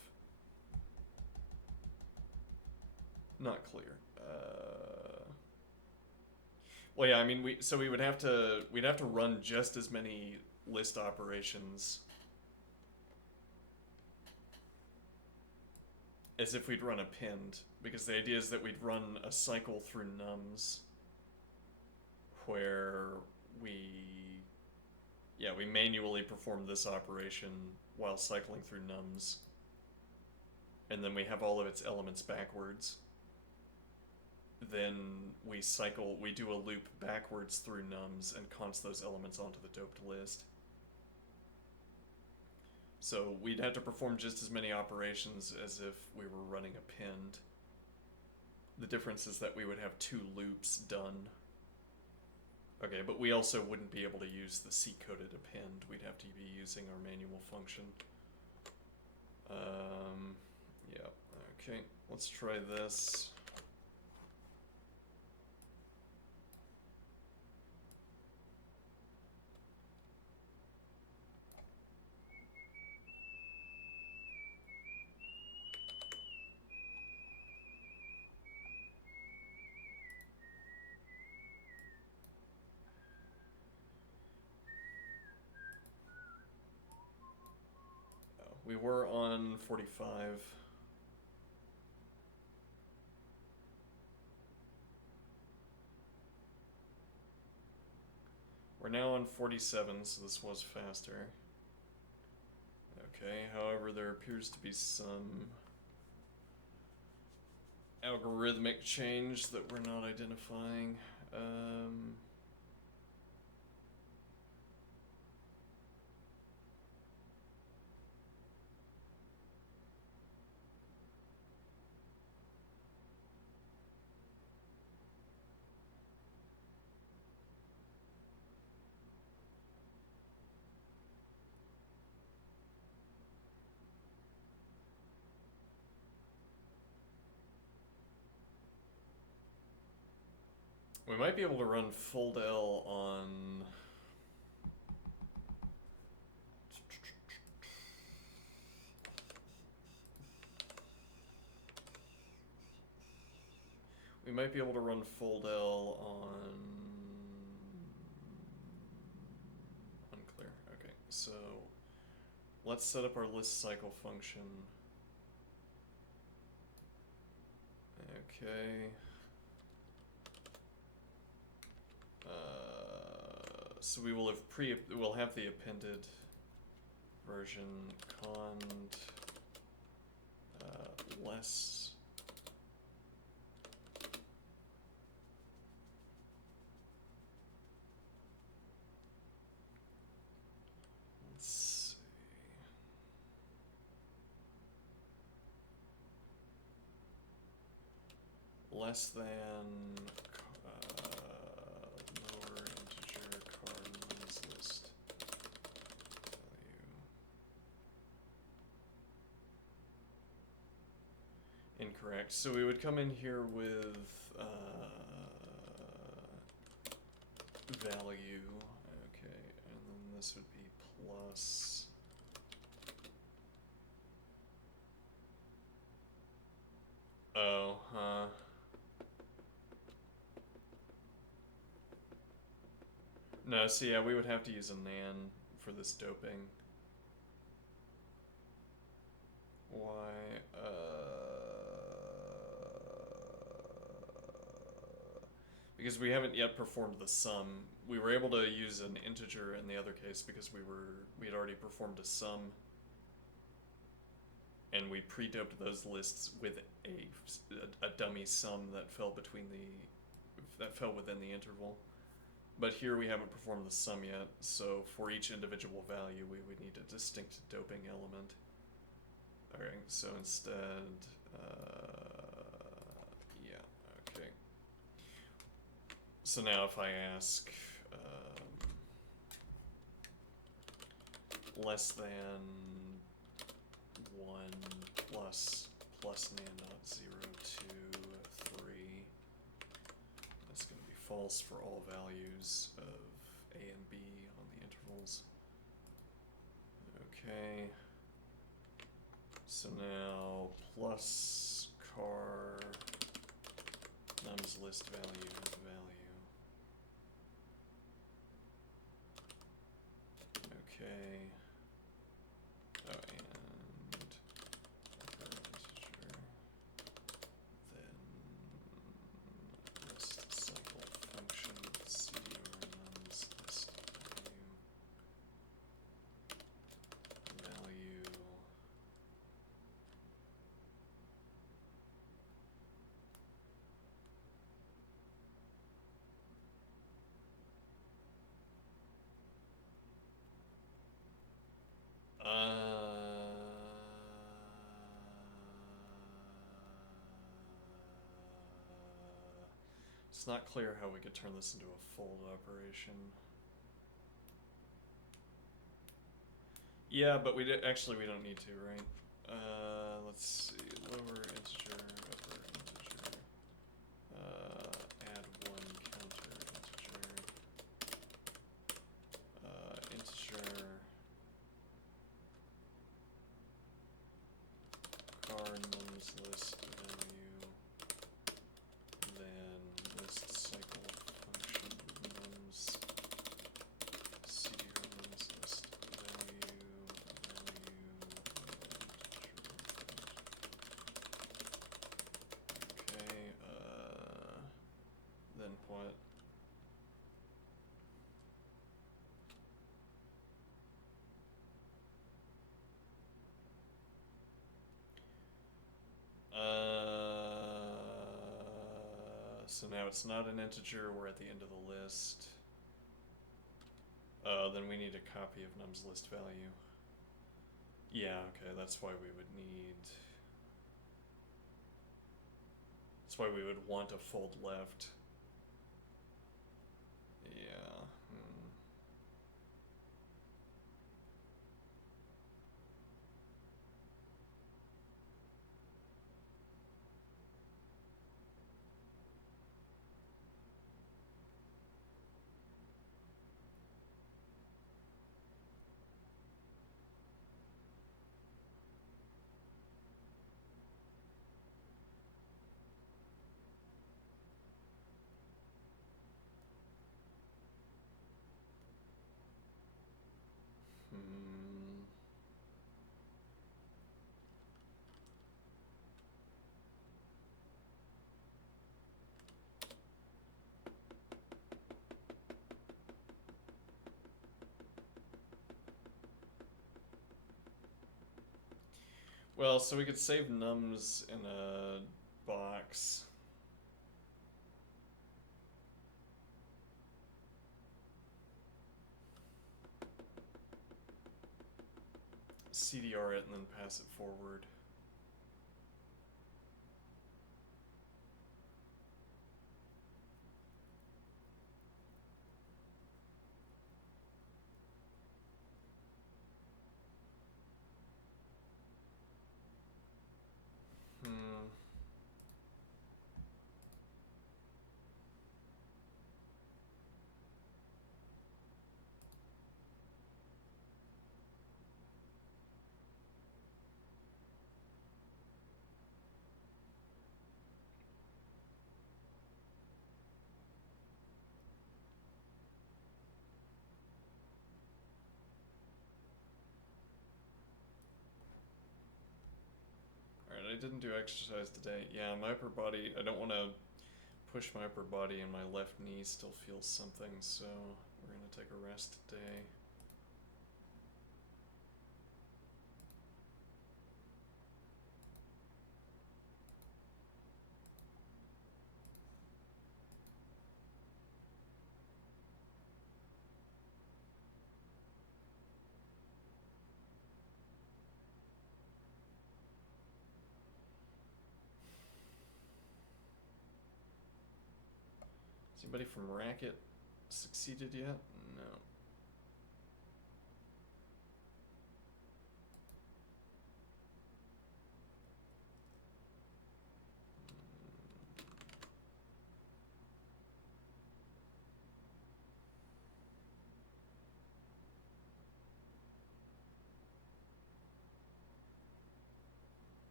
not clear. Well, yeah, I mean, we'd have to run just as many list operations as if we'd run append, because the idea is that we'd run a cycle through nums where we manually perform this operation while cycling through nums, and then we have all of its elements backwards. Then we do a loop backwards through nums and const those elements onto the doped list. So we'd have to perform just as many operations as if we were running append. The difference is that we would have 2 loops done. Okay, but we also wouldn't be able to use the C-coded append. We'd have to be using our manual function. Yeah, okay, let's try this. We were on 45. We're now on 47, so this was faster. Okay, however, there appears to be some algorithmic change that we're not identifying. We might be able to run full del on... We might be able to run full del on... Unclear. Okay, so let's set up our list cycle function. Okay. So we will have we'll have the appended version cond less let's see. Less than lower integer cardinals list value. Incorrect. So we would come in here with value. Okay, and then this would be plus. Oh, huh. No, so yeah, we would have to use a nan for this doping. Why? Because we haven't yet performed the sum. We were able to use an integer in the other case because we had already performed a sum, and we pre-doped those lists with a dummy sum that fell within the interval. But here we haven't performed the sum yet, so for each individual value we would need a distinct doping element. Alright, so instead, yeah, okay. So now if I ask less than 1 plus nan dot 0, 2, 3, that's going to be false for all values of a and b on the intervals. Okay. So now plus car nums list value value. Okay. Oh, and upper integer. Then list cycle function cdr nums list value. It's not clear how we could turn this into a fold operation. Yeah, but we don't need to, right? Let's see, lower integer, upper integer, add 1 counter integer, integer, car nums list value, then list cycle function nums cdr nums list value, okay, then what? So now it's not an integer, we're at the end of the list. Then we need a copy of num's list value. Yeah, okay, that's why we would need... That's why we would want a fold left. Yeah. Well, so we could save nums in a box. CDR it and then pass it forward. Alright, I didn't do exercise today. Yeah, my upper body, I don't want to push my upper body, and my left knee still feels something, so we're going to take a rest today. Has anybody from Racket succeeded yet? No.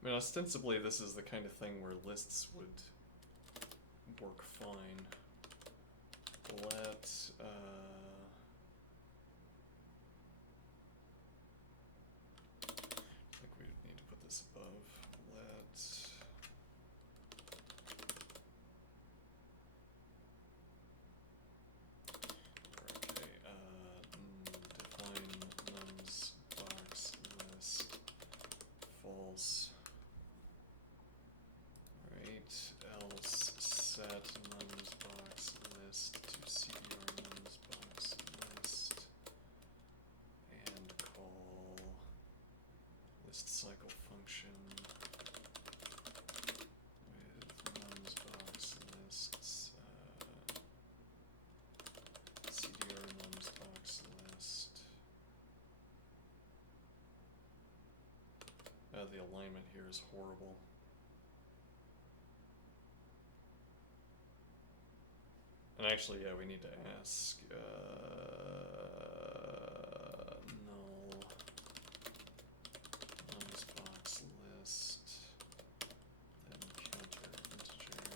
I mean, ostensibly this is the kind of thing where lists would work fine. Let, I think we would need to put this above. Let define nums box list false. Else set nums box list to CDR nums box list and call list cycle function with nums box lists CDR nums box list. The alignment here is horrible. And actually, yeah, we need to ask null nums box list, then counter integer.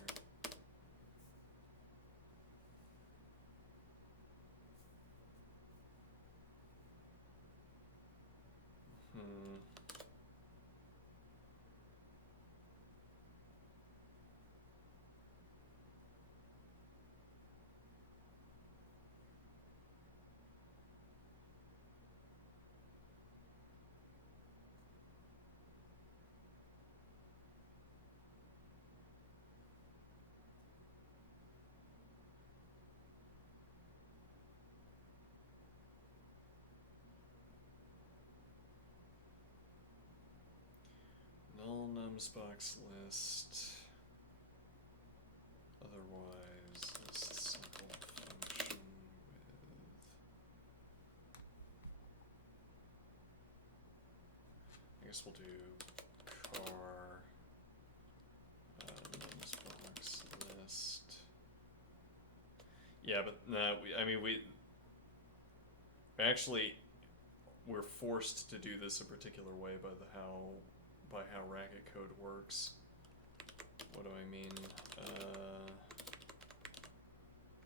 box list. Otherwise, list simple function with. I guess we'll do car nums box list. Yeah, but no, we actually we're forced to do this a particular way by how Racket code works. What do I mean?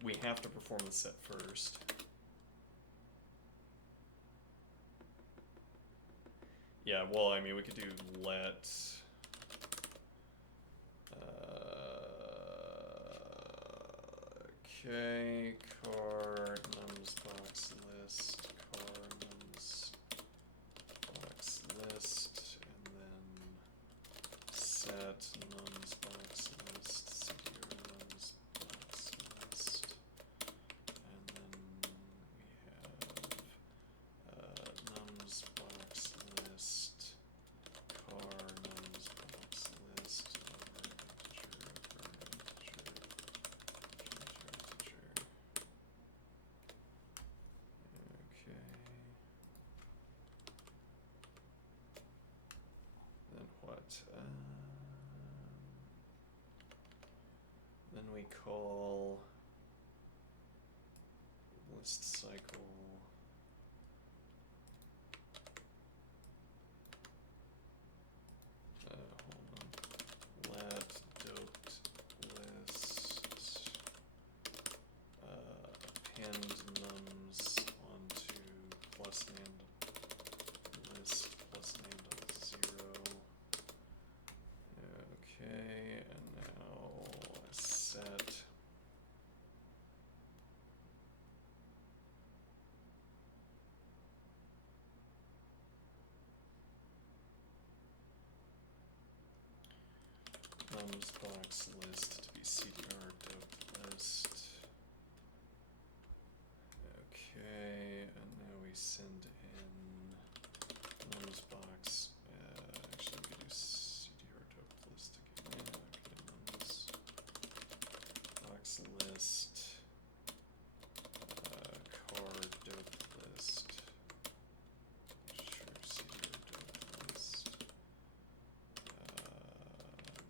We have to perform the set first. Yeah, well, I mean, we could do let okay, car nums box list, car nums box list, and then set nums box list, cdr nums box list, and then we have nums box list, car nums box list, okay. Then what? Then we call list cycle. Hold on. Let doped list append nums onto plus and list plus and.0. Okay, and now set nums box list to be cdr doped list. Okay, and now we send in nums box. Actually, we could do cdr doped list again. Yeah, okay, nums box list, car doped list. Sure, cdr doped list.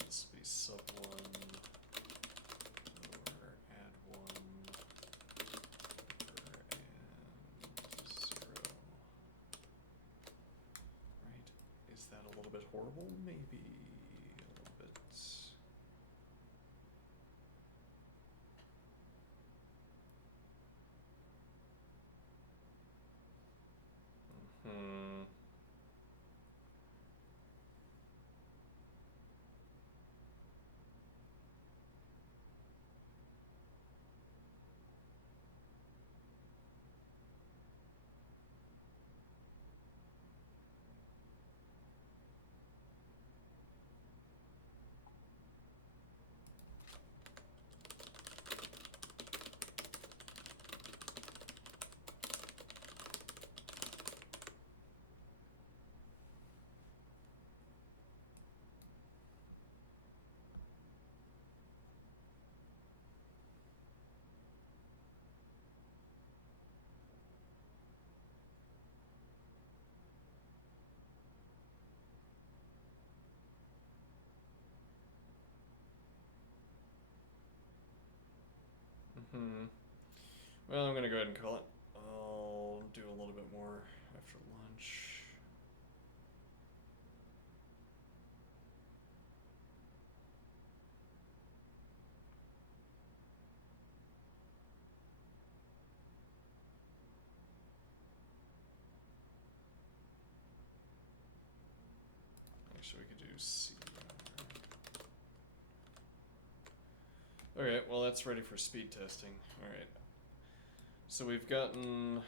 This will be sub1 or add 1 over and 0. Right? Is that a little bit horrible? Maybe a little bit. Well, I'm gonna go ahead and call it. I'll do a little bit more after lunch. Actually, we could do CDR. Okay, well, that's ready for speed testing. Alright. So we've gotten.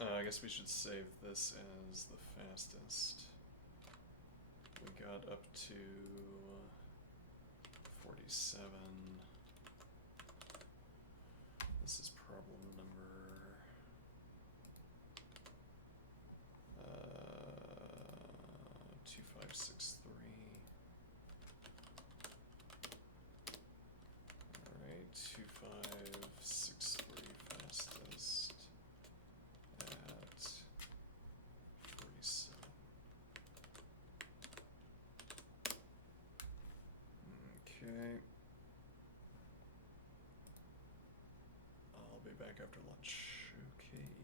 I guess we should save this as the fastest. We got up to 47. This is problem number 2563. Okay. I'll be back after lunch. Okay.